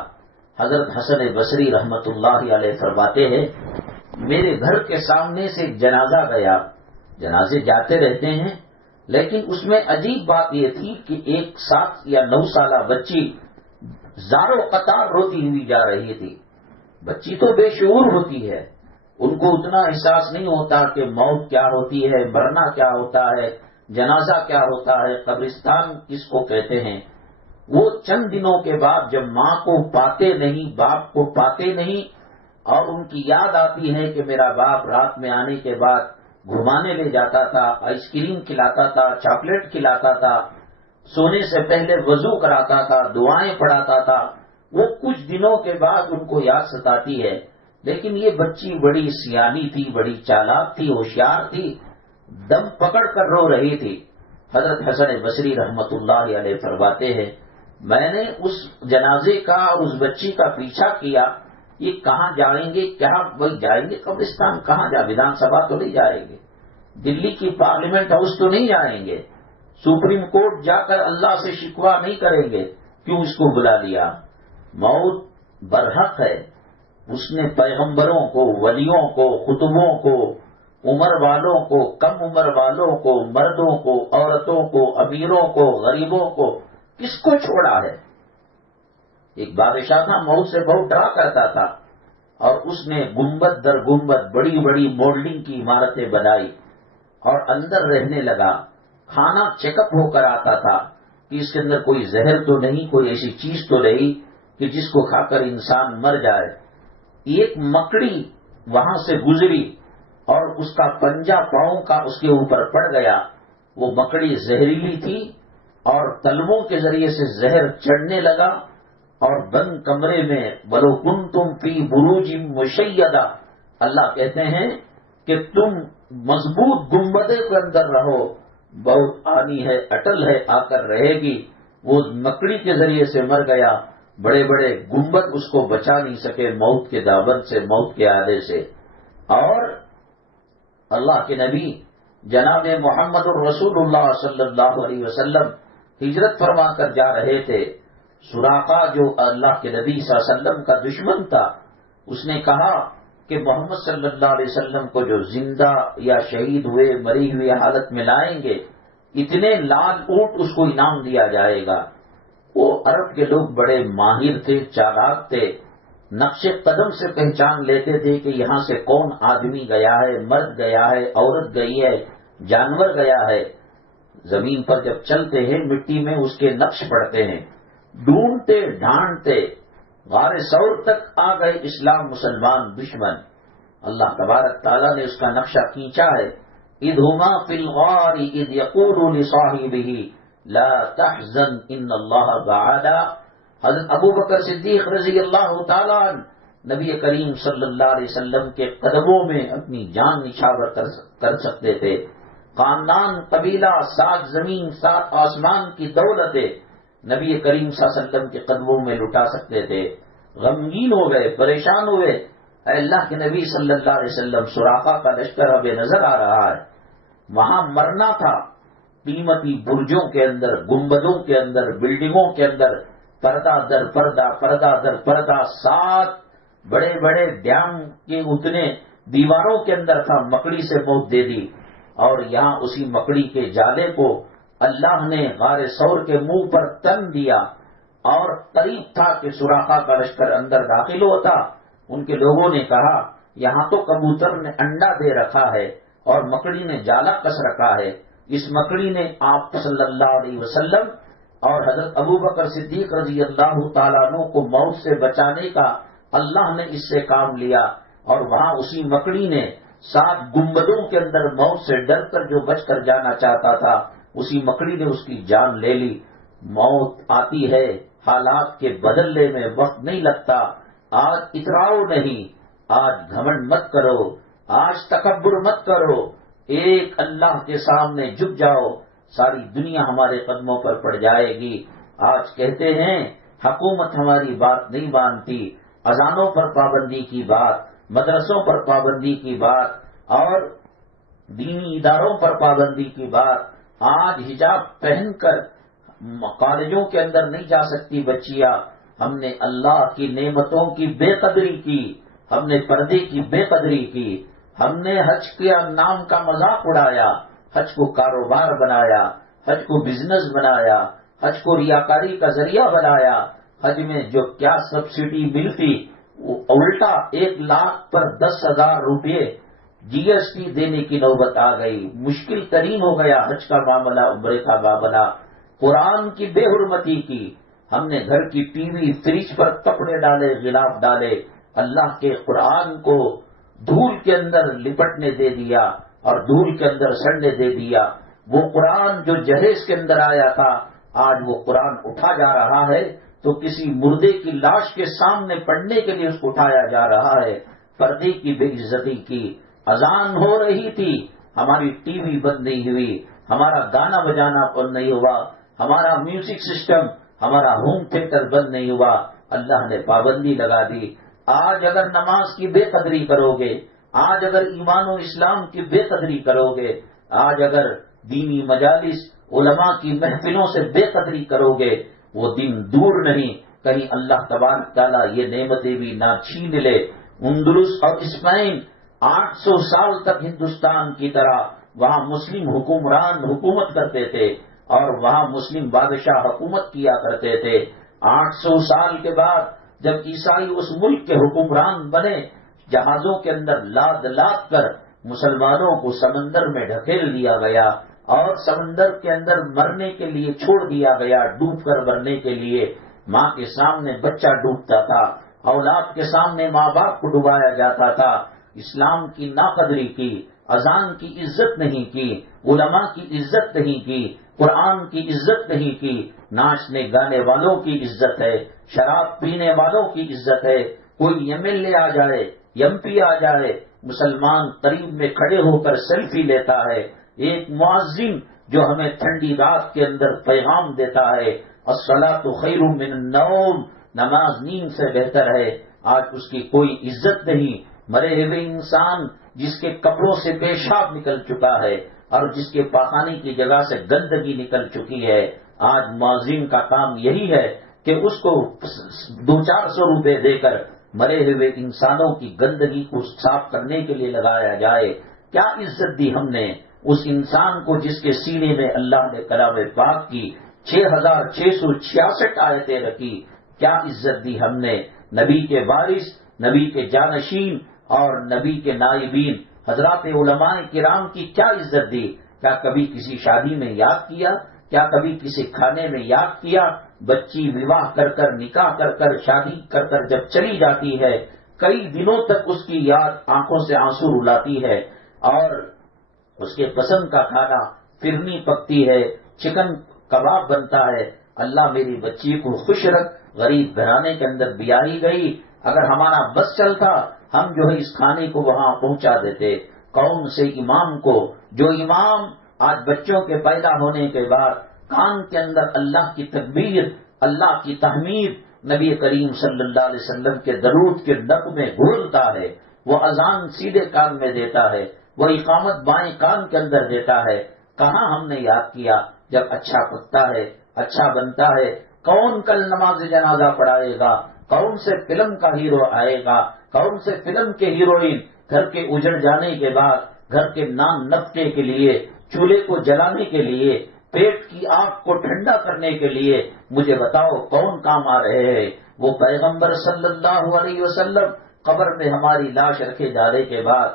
حضرت حسن بصری رحمت اللہ علیہ فرماتے ہیں، میرے گھر کے سامنے سے ایک جنازہ گیا، جنازے جاتے رہتے ہیں لیکن اس میں عجیب بات یہ تھی کہ ایک 7 یا 9 سالہ بچی زارو قطار روتی ہوئی جا رہی تھی. بچی تو بے شعور ہوتی ہے، ان کو اتنا احساس نہیں ہوتا کہ موت کیا ہوتی ہے، مرنا کیا ہوتا ہے، جنازہ کیا ہوتا ہے، قبرستان کس کو کہتے ہیں. وہ چند دنوں کے بعد جب ماں کو پاتے نہیں، باپ کو پاتے نہیں، اور ان کی یاد آتی ہے کہ میرا باپ رات میں آنے کے بعد گھمانے لے جاتا تھا، آئس کریم کھلاتا تھا، چاکلیٹ کھلاتا تھا، سونے سے پہلے وضو کراتا تھا، دعائیں پڑھاتا تھا، وہ کچھ دنوں کے بعد ان کو یاد ستاتی ہے. لیکن یہ بچی بڑی سیانی تھی، بڑی چالاک تھی، ہوشیار تھی، دم پکڑ کر رو رہی تھی. حضرت حسن بصری رحمت اللہ علیہ فرماتے ہیں میں نے اس جنازے کا اور اس بچی کا پیچھا کیا، یہ کہاں جائیں گے، کیا بھائی جائیں گے قبرستان، کہاں جا ودھان سبھا تو نہیں جائیں گے، دلی کی پارلیمنٹ ہاؤس تو نہیں جائیں گے، سپریم کورٹ جا کر اللہ سے شکوہ نہیں کریں گے، کیوں اس کو بلا لیا. موت برحق ہے، اس نے پیغمبروں کو، ولیوں کو، خطبوں کو، عمر والوں کو، کم عمر والوں کو، مردوں کو، عورتوں کو، امیروں کو، غریبوں کو، کس کو چھوڑا ہے. ایک بادشاہ تھا، موت سے بہت ڈرا کرتا تھا، اور اس نے گنبد در گنبد بڑی بڑی ماڈلنگ کی عمارتیں بنائی اور اندر رہنے لگا. کھانا چیک اپ ہو کر آتا تھا کہ اس کے اندر کوئی زہر تو نہیں، کوئی ایسی چیز تو نہیں کہ جس کو کھا کر انسان مر جائے. ایک مکڑی وہاں سے گزری اور اس کا پنجہ پاؤں کا اس کے اوپر پڑ گیا. وہ مکڑی زہریلی تھی اور تلووں کے ذریعے سے زہر چڑھنے لگا، اور بند کمرے میں ولو کنتم فی بروج مشیدہ، اللہ کہتے ہیں کہ تم مضبوط گنبدے کے اندر رہو، بہت آنی ہے، اٹل ہے، آ کر رہے گی. وہ مکڑی کے ذریعے سے مر گیا. بڑے بڑے گنبد اس کو بچا نہیں سکے موت کے دامن سے، موت کے آنے سے. اور اللہ کے نبی جناب محمد الرسول اللہ صلی اللہ علیہ وسلم ہجرت فرما کر جا رہے تھے. سراقہ جو اللہ کے نبی صلی اللہ علیہ وسلم کا دشمن تھا، اس نے کہا کہ محمد صلی اللہ علیہ وسلم کو جو زندہ یا شہید ہوئے مری ہوئی حالت میں لائیں گے، اتنے لال اونٹ اس کو انعام دیا جائے گا. وہ عرب کے لوگ بڑے ماہر تھے، چالاک تھے، نقش قدم سے پہچان لیتے تھے کہ یہاں سے کون آدمی گیا ہے، مرد گیا ہے، عورت گئی ہے، جانور گیا ہے. زمین پر جب چلتے ہیں مٹی میں اس کے نقش پڑتے ہیں. ڈھونڈتے ڈھانڈتے غار ثور تک آ گئے اسلام مسلمان دشمن. اللہ تبارک تعالیٰ نے اس کا نقشہ کھینچا ہے. اذ ہما فی الغار اذ یقول لصاحبہ لا تحزن ان اللہ معنا. حضرت ابو بکر صدیق رضی اللہ تعالیٰ عنہ نبی کریم صلی اللہ علیہ وسلم کے قدموں میں اپنی جان نچھاور کر سکتے تھے. خاندان، قبیلہ، 7 زمین 7 آسمان کی دولتیں نبی کریم صلی اللہ علیہ وسلم کے قدموں میں لٹا سکتے تھے. غمگین ہو گئے، پریشان ہوئے. اے اللہ کے نبی صلی اللہ علیہ وسلم، سراقہ کا لشکر اب نظر آ رہا ہے، وہاں مرنا تھا. قیمتی برجوں کے اندر، گنبدوں کے اندر، بلڈنگوں کے اندر، پردہ در پردہ، پردہ در پردہ، 7 بڑے بڑے ڈیم کے اتنے دیواروں کے اندر تھا. مکڑی سے موت دے دی، اور یہاں اسی مکڑی کے جالے کو اللہ نے غار ثور کے منہ پر تن دیا، اور قریب تھا کہ سراقہ کا لشکر اندر داخل ہوتا. ان کے لوگوں نے کہا یہاں تو کبوتر نے انڈا دے رکھا ہے اور مکڑی نے جالا کس رکھا ہے. اس مکڑی نے آپ صلی اللہ علیہ وسلم اور حضرت ابو بکر صدیق رضی اللہ تعالیٰ عنہ کو موت سے بچانے کا اللہ نے اس سے کام لیا. اور وہاں اسی مکڑی نے 7 گنبدوں کے اندر موت سے ڈر کر جو بچ کر جانا چاہتا تھا، اسی مکڑی نے اس کی جان لے لی. موت آتی ہے، حالات کے بدلنے میں وقت نہیں لگتا. آج اتراؤ نہیں، آج گھمنڈ مت کرو، آج تکبر مت کرو. ایک اللہ کے سامنے جھک جاؤ، ساری دنیا ہمارے قدموں پر پڑ جائے گی. آج کہتے ہیں حکومت ہماری بات نہیں مانتی، اذانوں پر پابندی کی بات، مدرسوں پر پابندی کی بات، اور دینی اداروں پر پابندی کی بات. آج حجاب پہن کر کالجوں کے اندر نہیں جا سکتی بچیاں. ہم نے اللہ کی نعمتوں کی بے قدری کی، ہم نے پردے کی بے قدری کی، ہم نے حج کے نام کا مذاق اڑایا، حج کو کاروبار بنایا، حج کو بزنس بنایا، حج کو ریاکاری کا ذریعہ بنایا. حج میں جو کیا سبسڈی ملتی، وہ الٹا 1 لاکھ پر 10,000 روپے جی ایس ٹی دینے کی نوبت آ گئی۔ مشکل ترین ہو گیا حج کا معاملہ، عمرے کا معاملہ۔ قرآن کی بے حرمتی کی، ہم نے گھر کی ٹی وی فریج پر کپڑے ڈالے، غلاف ڈالے، اللہ کے قرآن کو دھول کے اندر لپٹنے دے دیا اور دھول کے اندر سڑنے دے دیا۔ وہ قرآن جو جہیز کے اندر آیا تھا، آج وہ قرآن اٹھا جا رہا ہے تو کسی مردے کی لاش کے سامنے پڑھنے کے لیے اس کو اٹھایا جا رہا ہے۔ پردے کی بے عزتی کی، اذان ہو رہی تھی، ہماری ٹی وی بند نہیں ہوئی، ہمارا گانا بجانا بند نہیں ہوا، ہمارا میوزک سسٹم، ہمارا ہوم تھیٹر بند نہیں ہوا، اللہ نے پابندی لگا دی۔ آج اگر نماز کی بے قدری کرو گے، آج اگر ایمان و اسلام کی بے قدری کرو گے، آج اگر دینی مجالس علماء کی محفلوں سے بے قدری کرو گے، وہ دن دور نہیں کہیں اللہ تبارک تعالیٰ یہ نعمتیں بھی نہ چھین لے۔ اندلس اور اسپین 800 سال تک ہندوستان کی طرح وہاں مسلم حکمران حکومت کرتے تھے اور وہاں مسلم بادشاہ حکومت کیا کرتے تھے۔ 800 سال کے بعد جب عیسائی اس ملک کے حکمران بنے، جہازوں کے اندر لاد لاد کر مسلمانوں کو سمندر میں ڈھکیل دیا گیا اور سمندر کے اندر مرنے کے لیے چھوڑ دیا گیا، ڈوب کر مرنے کے لیے۔ ماں کے سامنے بچہ ڈوبتا تھا، اولاد کے سامنے ماں باپ کو ڈبایا جاتا تھا۔ اسلام کی ناقدری کی، اذان کی عزت نہیں کی، علماء کی عزت نہیں کی، قرآن کی عزت نہیں کی۔ ناچنے گانے والوں کی عزت ہے، شراب پینے والوں کی عزت ہے۔ کوئی ایم ایل اے آ جائے، ایم پی آ جائے، مسلمان قریب میں کھڑے ہو کر سیلفی لیتا ہے۔ ایک مؤذن جو ہمیں ٹھنڈی رات کے اندر پیغام دیتا ہے، الصلاۃ خیر من النوم، نماز نیند سے بہتر ہے، آج اس کی کوئی عزت نہیں۔ مرے ہوئے انسان جس کے کپڑوں سے پیشاب نکل چکا ہے اور جس کے پاخانے کی جگہ سے گندگی نکل چکی ہے، آج مؤذن کا کام یہی ہے کہ اس کو 200-400 روپے دے کر مرے ہوئے انسانوں کی گندگی کو صاف کرنے کے لیے لگایا جائے۔ کیا عزت دی ہم نے اس انسان کو جس کے سینے میں اللہ نے کلام پاک کی 6666 آیتیں رکھی؟ کیا عزت دی ہم نے نبی کے وارث، نبی کے جانشین اور نبی کے نائبین حضرات علماء کرام کی کیا عزت دی؟ کیا کبھی کسی شادی میں یاد کیا؟ کیا کبھی کسی کھانے میں یاد کیا؟ بچی وواہ کر کر، نکاح کر کر، شادی کر کر جب چلی جاتی ہے، کئی دنوں تک اس کی یاد آنکھوں سے آنسو رلاتی ہے اور اس کے پسند کا کھانا فرنی پکتی ہے، چکن کباب بنتا ہے۔ اللہ میری بچی کو خوش رکھ، غریب گھرانے کے اندر بیاہی گئی، اگر ہمارا بس چلتا ہم جو ہے اس کھانے کو وہاں پہنچا دیتے۔ کون سے امام کو، جو امام آج بچوں کے پیدا ہونے کے بعد کان کے اندر اللہ کی تکبیر، اللہ کی تحمید، نبی کریم صلی اللہ علیہ وسلم کے درود کے نغمے گھولتا ہے، وہ اذان سیدھے کان میں دیتا ہے، وہ اقامت بائیں کان کے اندر دیتا ہے، کہاں ہم نے یاد کیا؟ جب اچھا پکتا ہے، اچھا بنتا ہے، کون کل نماز جنازہ پڑھائے گا؟ کون سے فلم کا ہیرو آئے گا؟ کون سے فلم کے ہیروئن گھر کے اجڑ جانے کے بعد گھر کے نان نفقے کے لیے، چولہے کو جلانے کے لیے، پیٹ کی آگ کو ٹھنڈا کرنے کے لیے، مجھے بتاؤ کون کام آ رہے ہیں؟ وہ پیغمبر صلی اللہ علیہ وسلم قبر میں ہماری لاش رکھے جانے کے بعد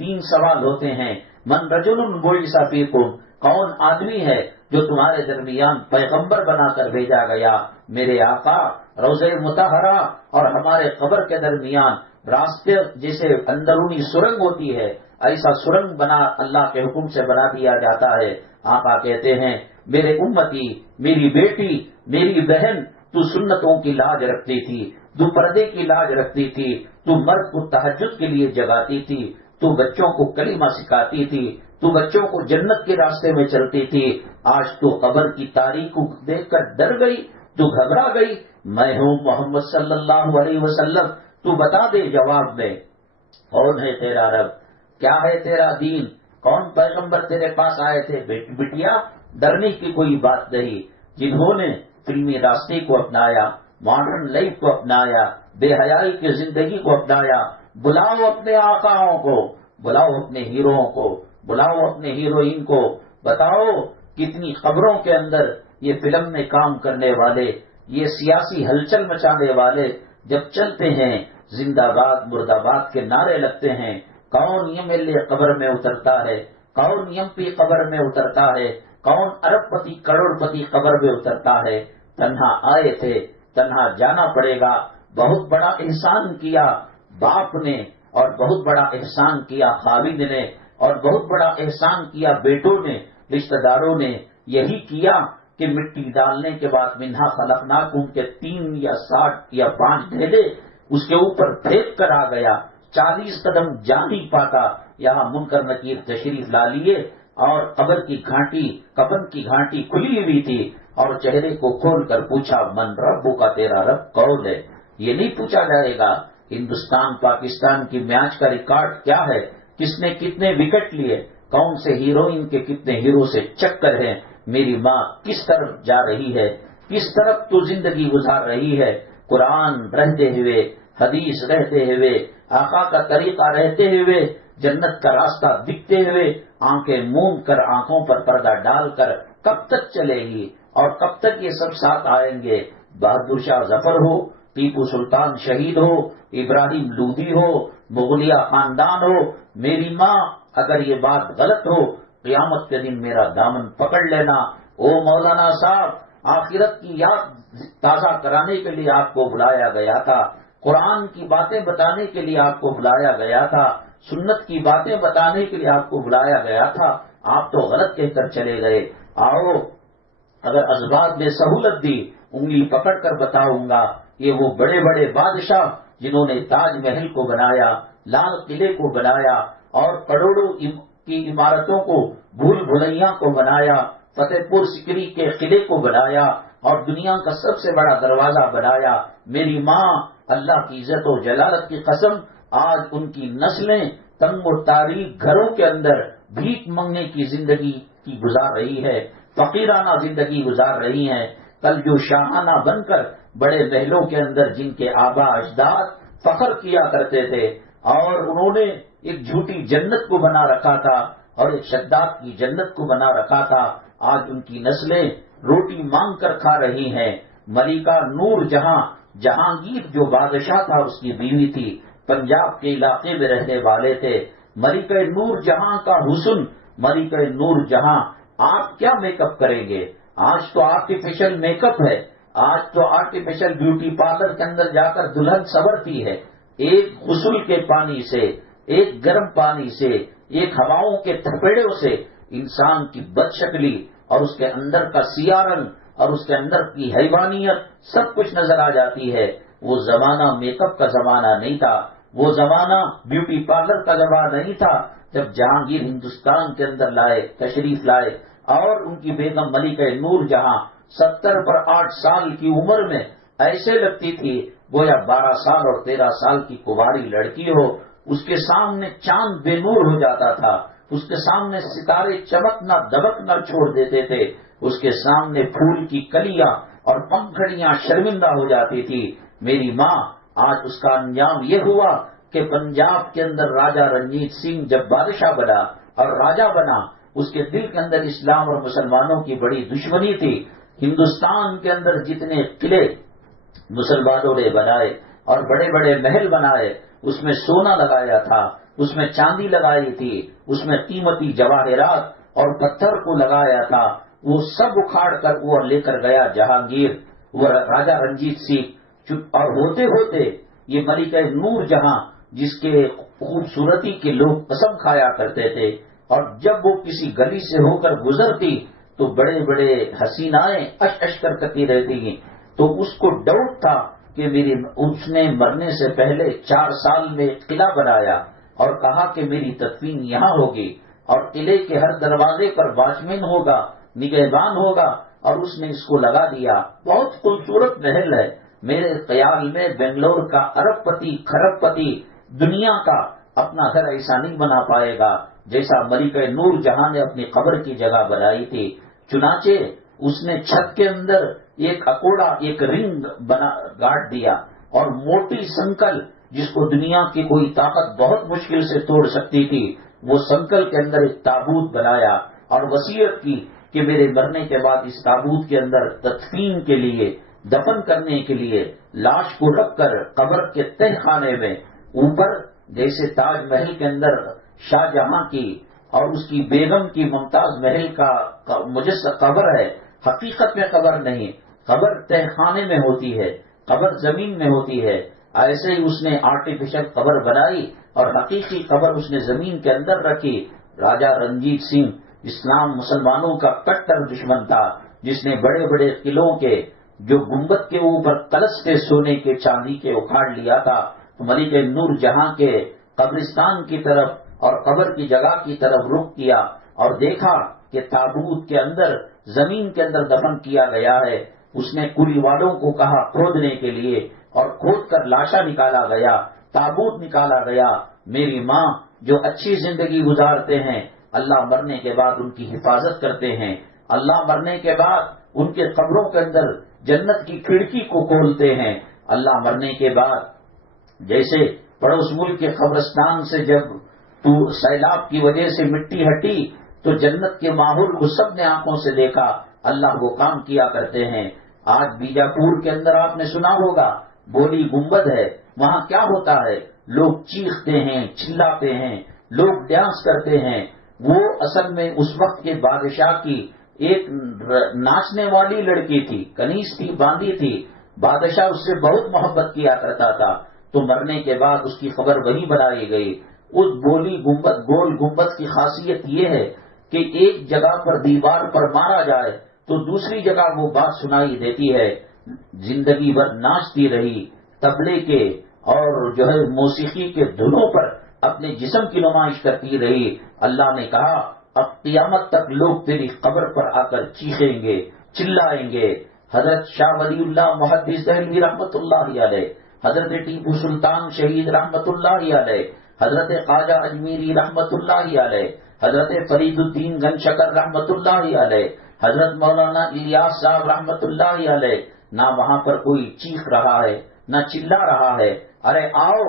3 سوال ہوتے ہیں۔ من رجل بعث فیکم، کون آدمی ہے جو تمہارے درمیان پیغمبر بنا کر بھیجا گیا؟ میرے آقا، روضہ مطہرہ اور ہمارے قبر کے درمیان راستے جیسے اندرونی سرنگ ہوتی ہے، ایسا سرنگ بنا اللہ کے حکم سے بنا دیا جاتا ہے۔ آقا کہتے ہیں میرے امتی، میری بیٹی، میری بہن، تو سنتوں کی لاج رکھتی تھی، تو پردے کی لاج رکھتی تھی، تو مرد کو تہجد کے لیے جگاتی تھی، تو بچوں کو کلمہ سکھاتی تھی، تو بچوں کو جنت کے راستے میں چلتی تھی۔ آج تو قبر کی تاریخ کو دیکھ کر ڈر گئی، تو گھبرا گئی۔ میں ہوں محمد صلی اللہ علیہ وسلم، تو بتا دے جواب میں، کون ہے تیرا رب؟ کیا ہے تیرا دین؟ کون پیغمبر تیرے پاس آئے تھے؟ بٹیا، ڈرنے کی کوئی بات نہیں۔ جنہوں نے فلمی راستے کو اپنایا، ماڈرن لائف کو اپنایا، بے حیائی کی زندگی کو اپنایا، بلاؤ اپنے آقاؤں کو، بلاؤ اپنے ہیروؤں کو، بلاؤ اپنے ہیروئن کو، بتاؤ کتنی خبروں کے اندر یہ فلم میں کام کرنے والے یہ سیاسی ہلچل مچانے والے جب چلتے ہیں، زندہ باد مرد آباد کے نعرے لگتے ہیں، کون ایم ایل اے قبر میں اترتا ہے، کون ایم پی قبر میں اترتا ہے، کون ارب پتی کروڑ پتی قبر میں اترتا ہے، تنہا آئے تھے، تنہا جانا پڑے گا۔ بہت بڑا احسان کیا باپ نے، اور بہت بڑا احسان کیا خالد نے، اور بہت بڑا احسان کیا بیٹوں نے، رشتہ داروں نے۔ یہی کیا کہ مٹی ڈالنے کے بعد منہا خلقناکم کے 3 یا 60 یا 5 ڈھیلے اس کے اوپر پھینک کر آ گیا، 40 قدم جا نہیں پاتا۔ یہاں منکر نکیر تشریف لا لیے، اور قبر کی گھانٹی، کفن کی گھانٹی کھلی ہوئی تھی، اور چہرے کو کھول کر پوچھا من ربو کا، تیرا رب کون ہے؟ یہ نہیں پوچھا جائے گا ہندوستان پاکستان کی میچ کا ریکارڈ کیا ہے، کس نے کتنے وکٹ لیے، کون سے ہیروئن کے کتنے ہیرو سے چکر ہیں، میری ماں کس طرف جا رہی ہے، کس طرف تو زندگی گزار رہی ہے، قرآن رہتے ہوئے، حدیث رہتے ہوئے، آقا کا طریقہ رہتے ہوئے، جنت کا راستہ دکھتے ہوئے، آنکھیں موم کر آنکھوں پر پردہ ڈال کر کب تک چلے گی، اور کب تک یہ سب ساتھ آئیں گے؟ بہادر شاہ ظفر ہو، ٹیپو سلطان شہید ہو، ابراہیم لودھی ہو، مغلیہ خاندان ہو، میری ماں اگر یہ بات غلط ہو، قیامت کے دن میرا دامن پکڑ لینا۔ او مولانا صاحب، آخرت کی یاد تازہ کرانے کے لیے آپ کو بلایا گیا تھا، قرآن کی باتیں بتانے کے لیے آپ کو بلایا گیا تھا، سنت کی باتیں بتانے کے لیے آپ کو بلایا گیا تھا، آپ تو غلط کہہ کر چلے گئے۔ آؤ، اگر اسباب نے سہولت دی، انگلی پکڑ کر بتاؤں گا، یہ وہ بڑے بڑے بادشاہ جنہوں نے تاج محل کو بنایا، لال قلعے کو بنایا، اور کروڑوں کی عمارتوں کو، بھول بھلیاں کو بنایا، فتح پور سکری کے قلعے کو بنایا، اور دنیا کا سب سے بڑا دروازہ بنایا، میری ماں اللہ کی عزت و جلالت کی قسم، آج ان کی نسلیں تنگ و تاریک گھروں کے اندر بھیک منگنے کی زندگی کی گزار رہی ہے، فقیرانہ زندگی گزار رہی ہیں۔ کل جو شاہانہ بن کر بڑے محلوں کے اندر جن کے آبا اجداد فخر کیا کرتے تھے، اور انہوں نے ایک جھوٹی جنت کو بنا رکھا تھا اور ایک شداد کی جنت کو بنا رکھا تھا، آج ان کی نسلیں روٹی مانگ کر کھا رہی ہیں۔ ملکہ نور جہاں، جہانگیر جو بادشاہ تھا اس کی بیوی تھی، پنجاب کے علاقے میں رہنے والے تھے۔ ملکہ نور جہاں کا حسن، ملکہ نور جہاں، آپ کیا میک اپ کریں گے؟ آج تو آرٹیفیشل میک اپ ہے، آج تو آرٹیفیشل بیوٹی پارلر کے اندر جا کر دلہن سنورتی ہے۔ ایک غسل کے پانی سے، ایک گرم پانی سے، ایک ہواؤں کے تھپیڑوں سے انسان کی بد شکلی اور اس کے اندر کا سیاہ رنگ اور اس کے اندر کی حیوانیت سب کچھ نظر آ جاتی ہے۔ وہ زمانہ میک اپ کا زمانہ نہیں تھا، وہ زمانہ بیوٹی پارلر کا زمانہ نہیں تھا جب جہانگیر ہندوستان کے اندر تشریف لائے، اور ان کی بیگم ملکہ نور جہاں 70 پر 8 سال کی عمر میں ایسے لگتی تھی گویا 12 سال اور 13 سال کی کماری لڑکی ہو۔ اس کے سامنے چاند بے نور ہو جاتا تھا، اس کے سامنے ستارے چمکنا دبکنا چھوڑ دیتے تھے، اس کے سامنے پھول کی کلیاں اور پنکھڑیاں شرمندہ ہو جاتی تھی۔ میری ماں، آج اس کا انجام یہ ہوا کہ پنجاب کے اندر راجہ رنجیت سنگھ جب بادشاہ بنا اور راجہ بنا، اس کے دل کے اندر اسلام اور مسلمانوں کی بڑی دشمنی تھی۔ ہندوستان کے اندر جتنے قلعے مسلمانوں نے بنائے اور بڑے بڑے محل بنائے، اس میں سونا لگایا تھا، اس میں چاندی لگائی تھی، اس میں قیمتی جواہرات اور پتھر کو لگایا تھا، وہ سب اکھاڑ کر وہ لے کر گیا جہانگیر، وہ راجہ رنجیت سنگھ، اور ہوتے ہوتے یہ ملکہ نور جہاں جس کے خوبصورتی کے لوگ قسم کھایا کرتے تھے، اور جب وہ کسی گلی سے ہو کر گزرتی تو بڑے بڑے حسینائیں اش اش کرتی رہتی، تو اس کو ڈاؤٹ تھا کہ اس نے مرنے سے پہلے 4 سال میں ایک قلعہ بنایا اور کہا کہ میری تدفین یہاں ہوگی، اور قلعے کے ہر دروازے پر واچمین ہوگا، نگہبان ہوگا، اور اس نے اس کو لگا دیا۔ بہت خوبصورت محل ہے، میرے خیال میں بنگلور کا ارب پتی کھرب پتی دنیا کا اپنا گھر ایسا نہیں بنا پائے گا جیسا ملکہ نور جہاں نے اپنی قبر کی جگہ بنائی تھی۔ چنانچہ اس نے چھت کے اندر ایک اکوڑا، ایک رنگ گاڑ دیا، اور موٹی سنکل جس کو دنیا کی کوئی طاقت بہت مشکل سے توڑ سکتی تھی، وہ سنکل کے اندر ایک تابوت بنایا اور وصیت کی کہ میرے مرنے کے بعد اس تابوت کے اندر تدفین کے لیے دفن کرنے کے لیے لاش کو رکھ کر قبر کے تہ خانے میں اوپر، جیسے تاج محل کے اندر شاہ جہاں کی اور اس کی بیگم کی ممتاز محل کا مجسمہ قبر ہے، حقیقت میں قبر نہیں، قبر تہ خانے میں ہوتی ہے، قبر زمین میں ہوتی ہے، ایسے ہی اس نے آرٹیفیشل قبر بنائی اور حقیقی قبر اس نے زمین کے اندر رکھی۔ راجہ رنجیت سنگھ اسلام مسلمانوں کا کٹر دشمن تھا، جس نے بڑے بڑے قلعوں کے جو گنبد کے اوپر کلش تھے سونے کے چاندی کے اکھاڑ لیا تھا، ملک نور جہاں کے قبرستان کی طرف اور قبر کی جگہ کی طرف رخ کیا اور دیکھا کہ تابوت کے اندر زمین کے اندر دفن کیا گیا ہے۔ اس نے کولی والوں کو کہا کھودنے کے لیے اور کھود کر لاشا نکالا گیا، تابوت نکالا گیا۔ میری ماں جو اچھی زندگی گزارتے ہیں، اللہ مرنے کے بعد ان کی حفاظت کرتے ہیں، اللہ مرنے کے بعد ان کے قبروں کے اندر جنت کی کھڑکی کو کھولتے ہیں۔ اللہ مرنے کے بعد جیسے پڑوس ملک کے قبرستان سے جب سیلاب کی وجہ سے مٹی ہٹی تو جنت کے ماحول کو سب نے آنکھوں سے دیکھا، اللہ وہ کام کیا کرتے ہیں۔ آج بیجاپور کے اندر آپ نے سنا ہوگا بولی گنبد ہے، وہاں کیا ہوتا ہے؟ لوگ چیختے ہیں، چلاتے ہیں، لوگ ڈانس کرتے ہیں۔ وہ اصل میں اس وقت کے بادشاہ کی ایک ناچنے والی لڑکی تھی، کنیز تھی، باندھی تھی، بادشاہ اس سے بہت محبت کیا کرتا تھا، تو مرنے کے بعد اس کی خبر وہی بنائی گئی۔ اس بولی گنبد گول گنبد کی خاصیت یہ ہے کہ ایک جگہ پر دیوار پر مارا جائے تو دوسری جگہ وہ بات سنائی دیتی ہے۔ زندگی بھر ناچتی رہی، طبلے کے اور جو ہے موسیقی کے دھنوں پر اپنے جسم کی نمائش کرتی رہی۔ اللہ نے کہا اب قیامت تک لوگ تیری قبر پر آ کر چیخیں گے، چلائیں گے۔ حضرت شاہ ولی اللہ محدث دہلوی رحمت اللہ علیہ، حضرت ٹیپو سلطان شہید رحمت اللہ علیہ، حضرت خواجہ اجمیری رحمت اللہ علیہ، حضرت فرید الدین گن شکر رحمت اللہ علیہ، حضرت مولانا الیاس صاحب رحمت اللہ علیہ، نہ وہاں پر کوئی چیخ رہا ہے نہ چلا رہا ہے۔ ارے آؤ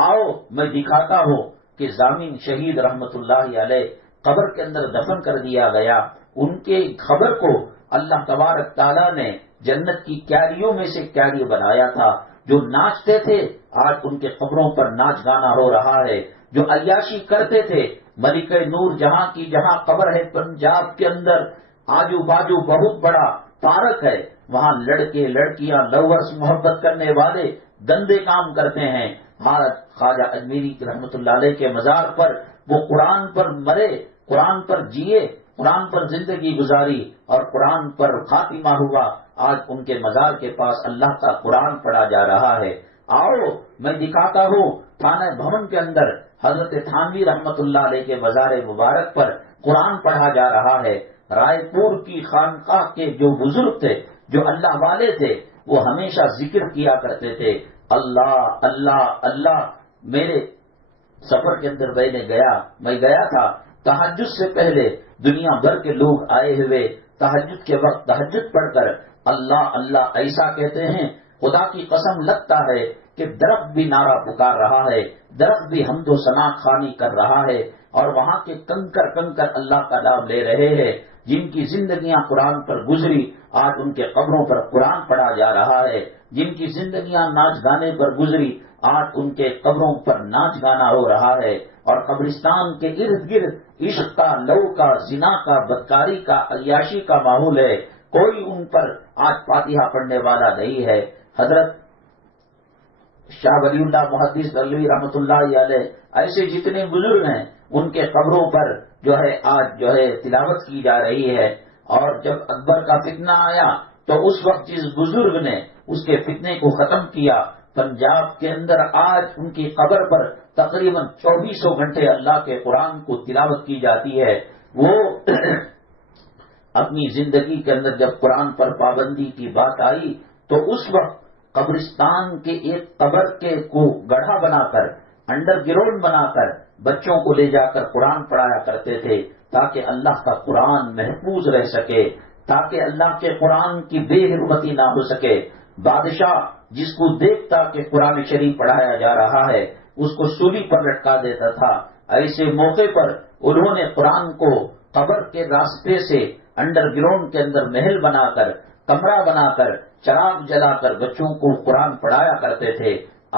آؤ میں دکھاتا ہوں کہ ضامن شہید رحمت اللہ علیہ قبر کے اندر دفن کر دیا گیا۔ ان کے خبر کو اللہ تبارک تعالیٰ نے جنت کی کیاریوں میں سے کیاری بنایا تھا۔ جو ناچتے تھے آج ان کے قبروں پر ناچ گانا ہو رہا ہے، جو عیاشی کرتے تھے ملک نور جہاں کی جہاں قبر ہے پنجاب کے اندر، آجو باجو بہت بڑا پارک ہے، وہاں لڑکے لڑکیاں لورس محبت کرنے والے گندے کام کرتے ہیں۔ خواجہ اجمیری رحمت اللہ علیہ کے مزار پر وہ قرآن پر مرے، قرآن پر جیے، قرآن پر زندگی گزاری اور قرآن پر خاتمہ ہوا۔ آج ان کے مزار کے پاس اللہ کا قرآن پڑھا جا رہا ہے۔ آؤ میں دکھاتا ہوں تھانہ بھون کے اندر حضرت تھانوی رحمت اللہ علیہ کے مزار مبارک پر قرآن پڑھا جا رہا ہے۔ رائے پور کی خانقاہ کے جو بزرگ تھے، جو اللہ والے تھے، وہ ہمیشہ ذکر کیا کرتے تھے، اللہ اللہ اللہ۔ میرے سفر کے اندر میں گیا تھا، تہجد سے پہلے دنیا بھر کے لوگ آئے ہوئے تہجد کے وقت تہجد پڑھ کر اللہ اللہ ایسا کہتے ہیں، خدا کی قسم لگتا ہے کہ درخت بھی نعرہ پکار رہا ہے، درخت بھی حمد و ثنا خوانی کر رہا ہے، اور وہاں کے کنکر کنکر اللہ کا نام لے رہے ہیں۔ جن کی زندگیاں قرآن پر گزری آج ان کے قبروں پر قرآن پڑھا جا رہا ہے، جن کی زندگیاں ناچ گانے پر گزری آج ان کے قبروں پر ناچ گانا ہو رہا ہے، اور قبرستان کے ارد گرد عشق کا، لو کا، زنا کا، بدکاری کا، عیاشی کا ماحول ہے۔ کوئی ان پر آج فاتحہ پڑھنے والا نہیں ہے۔ حضرت شاہ ولی اللہ محدث دہلوی رحمت اللہ علیہ ایسے جتنے بزرگ ہیں ان کے قبروں پر جو ہے آج جو ہے تلاوت کی جا رہی ہے۔ اور جب اکبر کا فتنہ آیا تو اس وقت جس بزرگ نے اس کے فتنے کو ختم کیا، پنجاب کے اندر آج ان کی قبر پر تقریباً 2400 گھنٹے اللہ کے قرآن کو تلاوت کی جاتی ہے۔ وہ اپنی زندگی کے اندر جب قرآن پر پابندی کی بات آئی تو اس وقت قبرستان کے ایک قبر کے کو گڑھا بنا کر، انڈر گراؤنڈ بنا کر بچوں کو لے جا کر قرآن پڑھایا کرتے تھے، تاکہ اللہ کا قرآن محفوظ رہ سکے، تاکہ اللہ کے قرآن کی بے حرمتی نہ ہو سکے۔ بادشاہ جس کو دیکھتا کہ قرآن شریف پڑھایا جا رہا ہے اس کو سولی پر لٹکا دیتا تھا۔ ایسے موقع پر انہوں نے قرآن کو قبر کے راستے سے انڈر گراؤنڈ کے اندر محل بنا کر کمرہ بنا کر چراغ جلا کر بچوں کو قرآن پڑھایا کرتے تھے.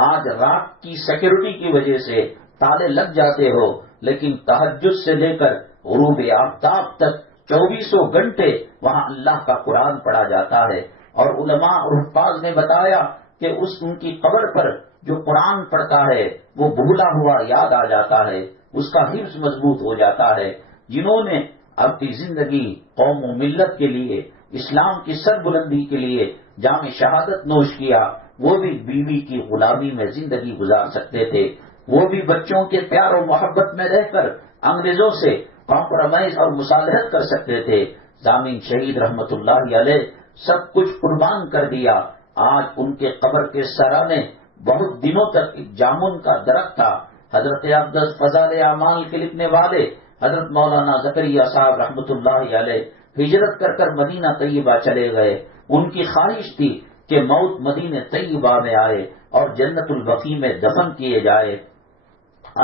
آج رات کی سیکورٹی کی وجہ سے تالے لگ جاتے ہو، لیکن تہجد سے لے کر غروب آفتاب تک 24 گھنٹے وہاں اللہ کا قرآن پڑھا جاتا ہے. اور علماء اور حفاظ نے بتایا کہ ان کی قبر پر جو قرآن پڑھتا ہے وہ بھولا ہوا یاد آ جاتا ہے، اس کا حفظ مضبوط ہو جاتا ہے. جنہوں نے اپنی زندگی قوم و ملت کے لیے، اسلام کی سربلندی کے لیے جام شہادت نوش کیا، وہ بھی بیوی کی غلامی میں زندگی گزار سکتے تھے. وہ بھی بچوں کے پیار و محبت میں رہ کر انگریزوں سے کمپرومائز اور مصالحت کر سکتے تھے. ضامن شہید رحمت اللہ علیہ سب کچھ قربان کر دیا. آج ان کے قبر کے سرانے بہت دنوں تک ایک جامن کا درخت تھا. حضرت اقدس فضائل اعمال کے لکھنے والے حضرت مولانا زکریا صاحب رحمت اللہ علیہ ہجرت کر کر مدینہ طیبہ چلے گئے. ان کی خواہش تھی کہ موت مدینہ طیبہ میں آئے اور جنت البقیع میں دفن کیے جائے.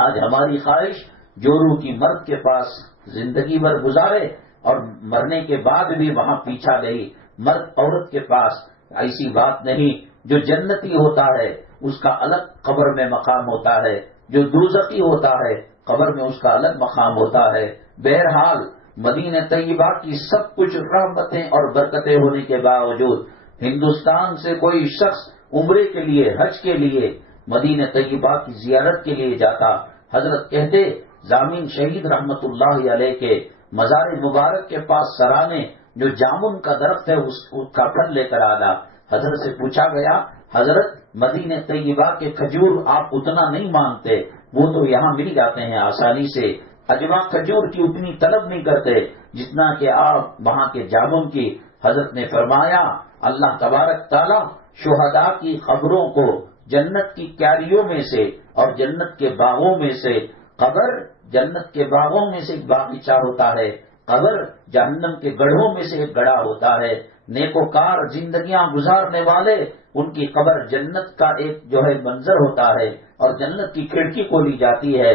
آج ہماری خواہش جو روح کی مرد کے پاس زندگی بھر گزارے اور مرنے کے بعد بھی وہاں پیچھا گئی. مرد عورت کے پاس ایسی بات نہیں. جو جنتی ہوتا ہے اس کا الگ قبر میں مقام ہوتا ہے، جو دوزخی ہوتا ہے قبر میں اس کا الگ مقام ہوتا ہے. بہرحال مدینہ طیبہ کی سب کچھ رحمتیں اور برکتیں ہونے کے باوجود ہندوستان سے کوئی شخص عمرے کے لیے، حج کے لیے مدینہ طیبہ کی زیارت کے لیے جاتا. حضرت کہتے ضامن شہید رحمت اللہ علیہ کے مزار مبارک کے پاس سرانے جو جامن کا درخت ہے اس کا پھل لے کر آنا. حضرت سے پوچھا گیا، حضرت مدینہ طیبہ کے کھجور آپ اتنا نہیں مانگتے، وہ تو یہاں مل جاتے ہیں آسانی سے. اجوا کھجور کی اتنی طلب نہیں کرتے جتنا کہ آپ وہاں کے جامن کی. حضرت نے فرمایا اللہ تبارک تعالی شہداء کی قبروں کو جنت کی کیاریوں میں سے اور جنت کے باغوں میں سے، قبر جنت کے باغوں میں سے ایک باغیچہ ہوتا ہے، قبر جہنم کے گڑھوں میں سے ایک گڑھا ہوتا ہے. نیکوکار زندگیاں گزارنے والے ان کی قبر جنت کا ایک جو ہے منظر ہوتا ہے اور جنت کی کھڑکی کھولی جاتی ہے.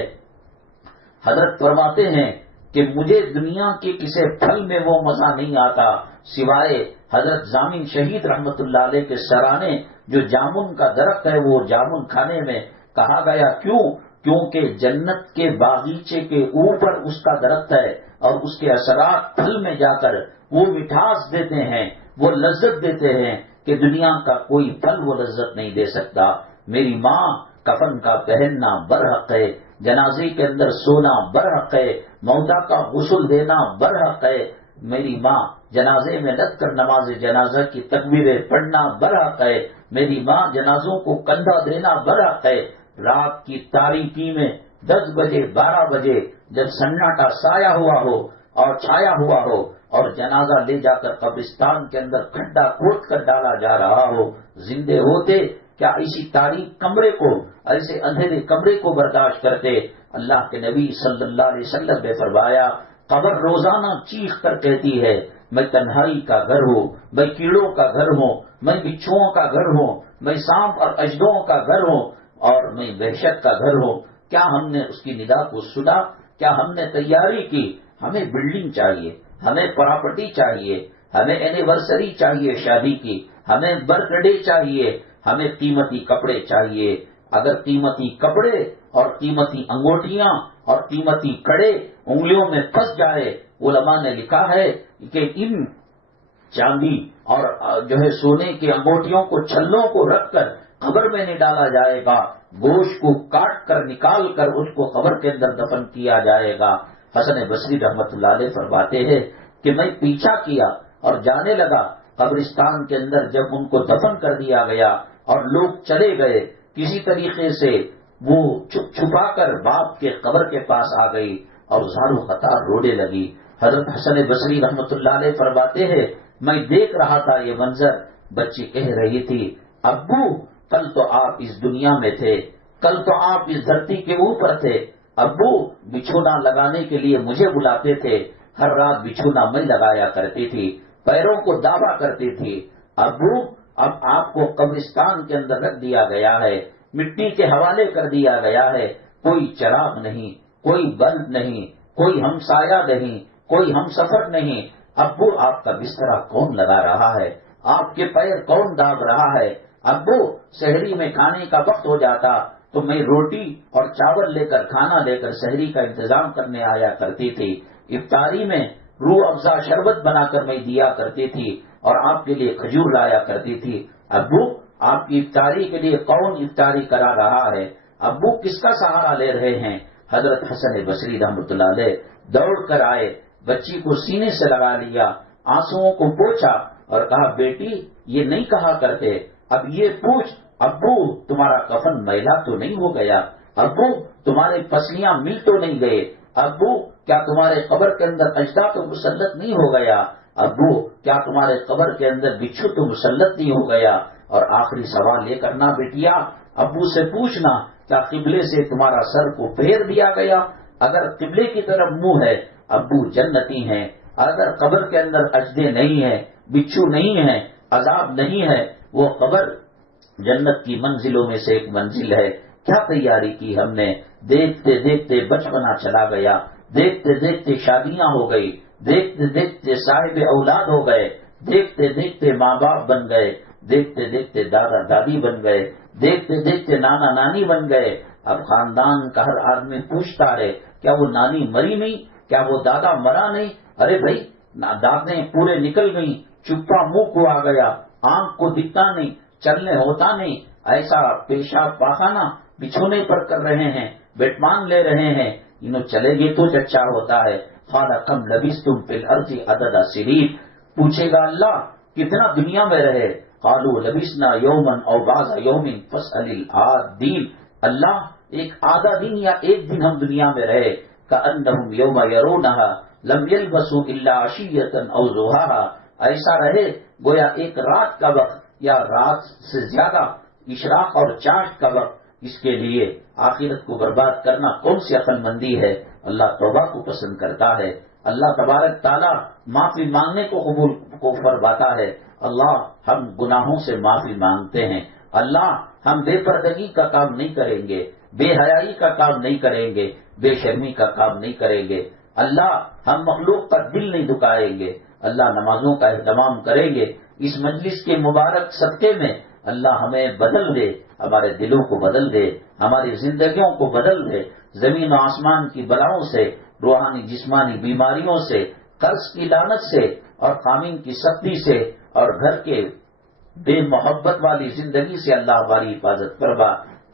حضرت فرماتے ہیں کہ مجھے دنیا کے کسی پھل میں وہ مزہ نہیں آتا سوائے حضرت ضامن شہید رحمت اللہ علیہ کے سرانے جو جامن کا درخت ہے وہ جامن کھانے میں. کہا گیا کیوں؟ کیونکہ جنت کے باغیچے کے اوپر اس کا درخت ہے اور اس کے اثرات پھل میں جا کر وہ مٹھاس دیتے ہیں، وہ لذت دیتے ہیں کہ دنیا کا کوئی پھل وہ لذت نہیں دے سکتا. میری ماں کفن کا پہننا برحق ہے، جنازے کے اندر سونا برحق ہے، موتا کا غسل دینا برحق ہے. میری ماں جنازے میں لگ کر نماز جنازہ کی تکبیریں پڑھنا برحق ہے. میری ماں جنازوں کو کندھا دینا برحق ہے. رات کی تاریکی میں 10 بجے 12 بجے جب سناٹا سایہ ہوا ہو اور چھایا ہوا ہو اور جنازہ لے جا کر قبرستان کے اندر کھڈا کھود کر ڈالا جا رہا ہو، زندے ہوتے کیا ایسی تاریک کمرے کو، ایسے اندھیرے کمرے کو برداشت کرتے؟ اللہ کے نبی صلی اللہ علیہ وسلم نے فرمایا قبر روزانہ چیخ کر کہتی ہے میں تنہائی کا گھر ہوں، میں کیڑوں کا گھر ہوں، میں بچھوؤں کا گھر ہوں، میں سانپ اور اژدھوں کا گھر ہوں اور میں وحشت کا گھر ہوں. کیا ہم نے اس کی ندا کو سنا؟ کیا ہم نے تیاری کی؟ ہمیں بلڈنگ چاہیے، ہمیں پراپرٹی چاہیے، ہمیں اینیورسری چاہیے شادی کی، ہمیں برتھ ڈے چاہیے، ہمیں قیمتی کپڑے چاہیے. اگر قیمتی کپڑے اور قیمتی انگوٹیاں اور قیمتی کڑے انگلیوں میں پھنس جائے، علماء نے لکھا ہے کہ ان چاندی اور جو ہے سونے کے انگوٹیوں کو چھلوں کو رکھ کر قبر میں نہیں ڈالا جائے گا، گوشت کو کاٹ کر نکال کر اس کو قبر کے اندر دفن کیا جائے گا. حسن بصری رحمت اللہ علیہ فرماتے ہیں کہ میں پیچھا کیا اور جانے لگا قبرستان کے اندر. جب ان کو دفن کر دیا گیا اور لوگ چلے گئے، کسی طریقے سے وہ چھپا کر باپ کے قبر کے پاس آ گئی اور زارو قطار رونے لگی. حضرت حسن بصری رحمت اللہ علیہ فرماتے ہیں میں دیکھ رہا تھا یہ منظر. بچی کہہ رہی تھی ابو کل تو آپ اس دنیا میں تھے، کل تو آپ اس دھرتی کے اوپر تھے. ابو بچھونا لگانے کے لیے مجھے بلاتے تھے، ہر رات بچھونا میں لگایا کرتی تھی، پیروں کو دابا کرتی تھی. ابو اب آپ کو قبرستان کے اندر رکھ دیا گیا ہے، مٹی کے حوالے کر دیا گیا ہے. کوئی چراغ نہیں، کوئی بلب نہیں، کوئی ہمسایہ نہیں، کوئی ہم سفر نہیں. ابو آپ کا بسترا کون لگا رہا ہے؟ آپ کے پیر کون داب رہا ہے؟ ابو سحری میں کھانے کا وقت ہو جاتا تو میں روٹی اور چاول لے کر کھانا لے کر سحری کا انتظام کرنے آیا کرتی تھی، افطاری میں روح افزا شربت بنا کر میں دیا کرتی تھی اور آپ کے لیے کھجور لایا کرتی تھی۔ ابو آپ کی افطاری کے لیے کون افطاری کرا رہا ہے؟ ابو کس کا سہارا لے رہے ہیں؟ حضرت حسن بصری رحمۃ اللہ علیہ دوڑ کر آئے، بچی کو سینے سے لگا لیا، آنسوؤں کو پوچھا اور کہا بیٹی یہ نہیں کہا کرتے، اب یہ پوچھ ابو تمہارا کفن میلا تو نہیں ہو گیا؟ ابو تمہارے پسلیاں مل تو نہیں گئے؟ ابو کیا تمہارے قبر کے اندر اجدا تو مسلط نہیں ہو گیا؟ ابو کیا تمہارے قبر کے اندر بچھو تو مسلط نہیں ہو گیا؟ اور آخری سوال یہ کرنا بیٹیا، ابو سے پوچھنا کیا قبلے سے تمہارا سر کو پھیر دیا گیا؟ اگر قبلے کی طرف منہ ہے ابو جنتی ہیں، اگر قبر کے اندر اجدے نہیں ہیں، بچھو نہیں ہیں، عذاب نہیں ہے، وہ قبر جنت کی منزلوں میں سے ایک منزل ہے۔ کیا تیاری کی ہم نے؟ دیکھتے دیکھتے بچپنا چلا گیا، دیکھتے دیکھتے شادیاں ہو گئی، دیکھتے دیکھتے صاحب اولاد ہو گئے، دیکھتے دیکھتے ماں باپ بن گئے، دیکھتے دیکھتے دادا دادی بن گئے، دیکھتے دیکھتے نانا نانی بن گئے۔ اب خاندان کا ہر آدمی پوچھتا ہے کیا وہ نانی مری نہیں؟ کیا وہ دادا مرا نہیں؟ ارے بھائی دادیں پورے نکل گئیں، چپا منہ کو آ گیا، آنکھ کو دکھتا نہیں، چلنے ہوتا نہیں، ایسا پیشاب پاخانہ بچھونے پر کر رہے ہیں، بیٹمان لے رہے ہیں، انہوں چلے گے تو اچھا ہوتا ہے۔ قال کم لبثتم فی الارض عدد سنین، پوچھے گا اللہ کتنا دنیا میں رہے؟ قالوا لبثنا یوما او بعض یوم فاسأل العادین، اللہ ایک آدھا دن یا ایک دن ہم دنیا میں رہے، کأنہم یوم یرونہا لم یلبسوا الا عشیۃ او ضحاہا، ایسا رہے گویا ایک رات کا وقت یا رات سے زیادہ اشراق اور چاٹ کا وقت۔ اس کے لیے آخرت کو برباد کرنا کون سی عقل مندی ہے؟ اللہ توبہ کو پسند کرتا ہے، اللہ تبارک تعالیٰ معافی مانگنے کو قبول کو فرماتا ہے۔ اللہ ہم گناہوں سے معافی مانگتے ہیں، اللہ ہم بے پردگی کا کام نہیں کریں گے، بے حیائی کا کام نہیں کریں گے، بے شرمی کا کام نہیں کریں گے، اللہ ہم مخلوق کا دل نہیں دکھائیں گے، اللہ نمازوں کا اہتمام کریں گے۔ اس مجلس کے مبارک صدقے میں اللہ ہمیں بدل دے، ہمارے دلوں کو بدل دے، ہماری زندگیوں کو بدل دے، زمین و آسمان کی بلاؤں سے، روحانی جسمانی بیماریوں سے، قرض کی لعنت سے اور قانون کی سختی سے اور گھر کے بے محبت والی زندگی سے اللہ ہماری حفاظت فرما۔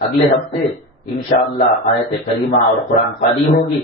اگلے ہفتے انشاءاللہ آیت کریمہ اور قرآن خوانی ہوگی،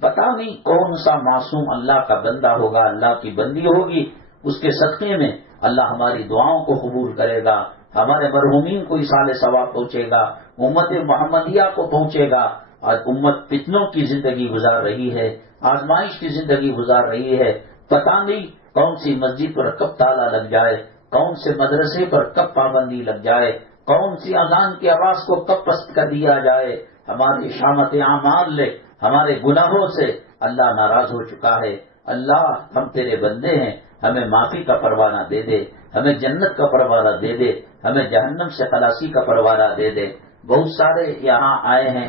پتا نہیں کون سا معصوم اللہ کا بندہ ہوگا، اللہ کی بندی ہوگی، اس کے صدقے میں اللہ ہماری دعاؤں کو قبول کرے گا، ہمارے مرحومین کو اصال ثواب پہنچے گا، امت محمدیہ کو پہنچے گا۔ آج امت فتنوں کی زندگی گزار رہی ہے، آزمائش کی زندگی گزار رہی ہے، پتہ نہیں کون سی مسجد پر کب تالا لگ جائے، کون سے مدرسے پر کب پابندی لگ جائے، کون سی اذان کی آواز کو کب پست کر دیا جائے۔ ہماری شامت اعمال لے، ہمارے گناہوں سے اللہ ناراض ہو چکا ہے۔ اللہ ہم تیرے بندے ہیں، ہمیں معافی کا پروانہ دے دے، ہمیں جنت کا پروانہ دے دے، ہمیں جہنم سے خلاصی کا پروانہ دے دے۔ بہت سارے یہاں آئے ہیں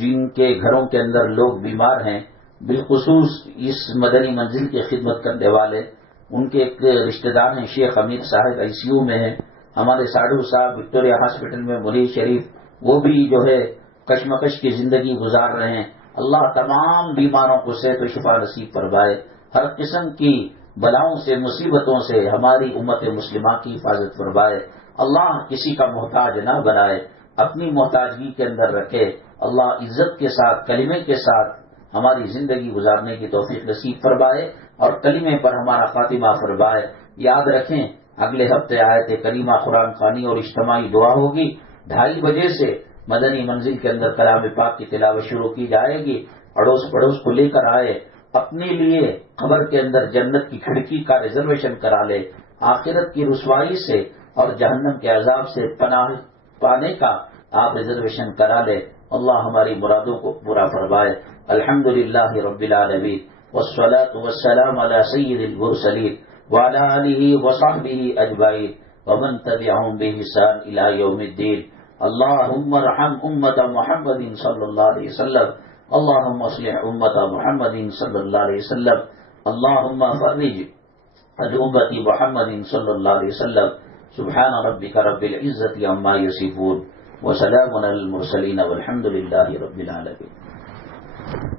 جن کے گھروں کے اندر لوگ بیمار ہیں، بالخصوص اس مدنی منزل کی خدمت کرنے والے، ان کے ایک رشتہ دار ہیں شیخ امیر صاحب آئی سی یو میں ہیں، ہمارے ساڑھو صاحب وکٹوریہ ہاسپٹل میں مری شریف، وہ بھی جو ہے کشمکش کی زندگی گزار رہے ہیں۔ اللہ تمام بیماروں کو صحت و شفا نصیب فرمائے، ہر قسم کی بلاؤں سے مصیبتوں سے ہماری امت مسلمہ کی حفاظت فرمائے۔ اللہ کسی کا محتاج نہ بنائے، اپنی محتاجگی کے اندر رکھے۔ اللہ عزت کے ساتھ کلمے کے ساتھ ہماری زندگی گزارنے کی توفیق نصیب فرمائے اور کلمے پر ہمارا خاتمہ فرمائے۔ یاد رکھیں اگلے ہفتے آیت کریمہ قرآن خوانی اور اجتماعی دعا ہوگی، 2:30 بجے سے مدنی منزل کے اندر کلام پاک کی تلاوت شروع کی جائے گی۔ اڑوس پڑوس کو لے کر آئے، اپنے لیے قبر کے اندر جنت کی کھڑکی کا ریزرویشن کرا لے، آخرت کی رسوائی سے اور جہنم کے عذاب سے پناہ پانے کا آپ ریزرویشن کرا لے۔ اللہ ہماری مرادوں کو پورا فرمائے۔ الحمدللہ رب العالمین والصلاة والسلام علی سید المرسلین وعلی آلہ وصحبہ اجمعین ومن تبعهم بإحسان إلى يوم الدين۔ اللهم ارحم امت محمد صلی اللہ علیہ وسلم، اللهم اصلح امت محمد صلی اللہ علیہ وسلم، اللهم فرج حج امتی محمد صلی اللہ علیہ وسلم. سبحان ربک رب العزت عما یصفون وسلام علی المرسلین والحمد للہ رب العالمین.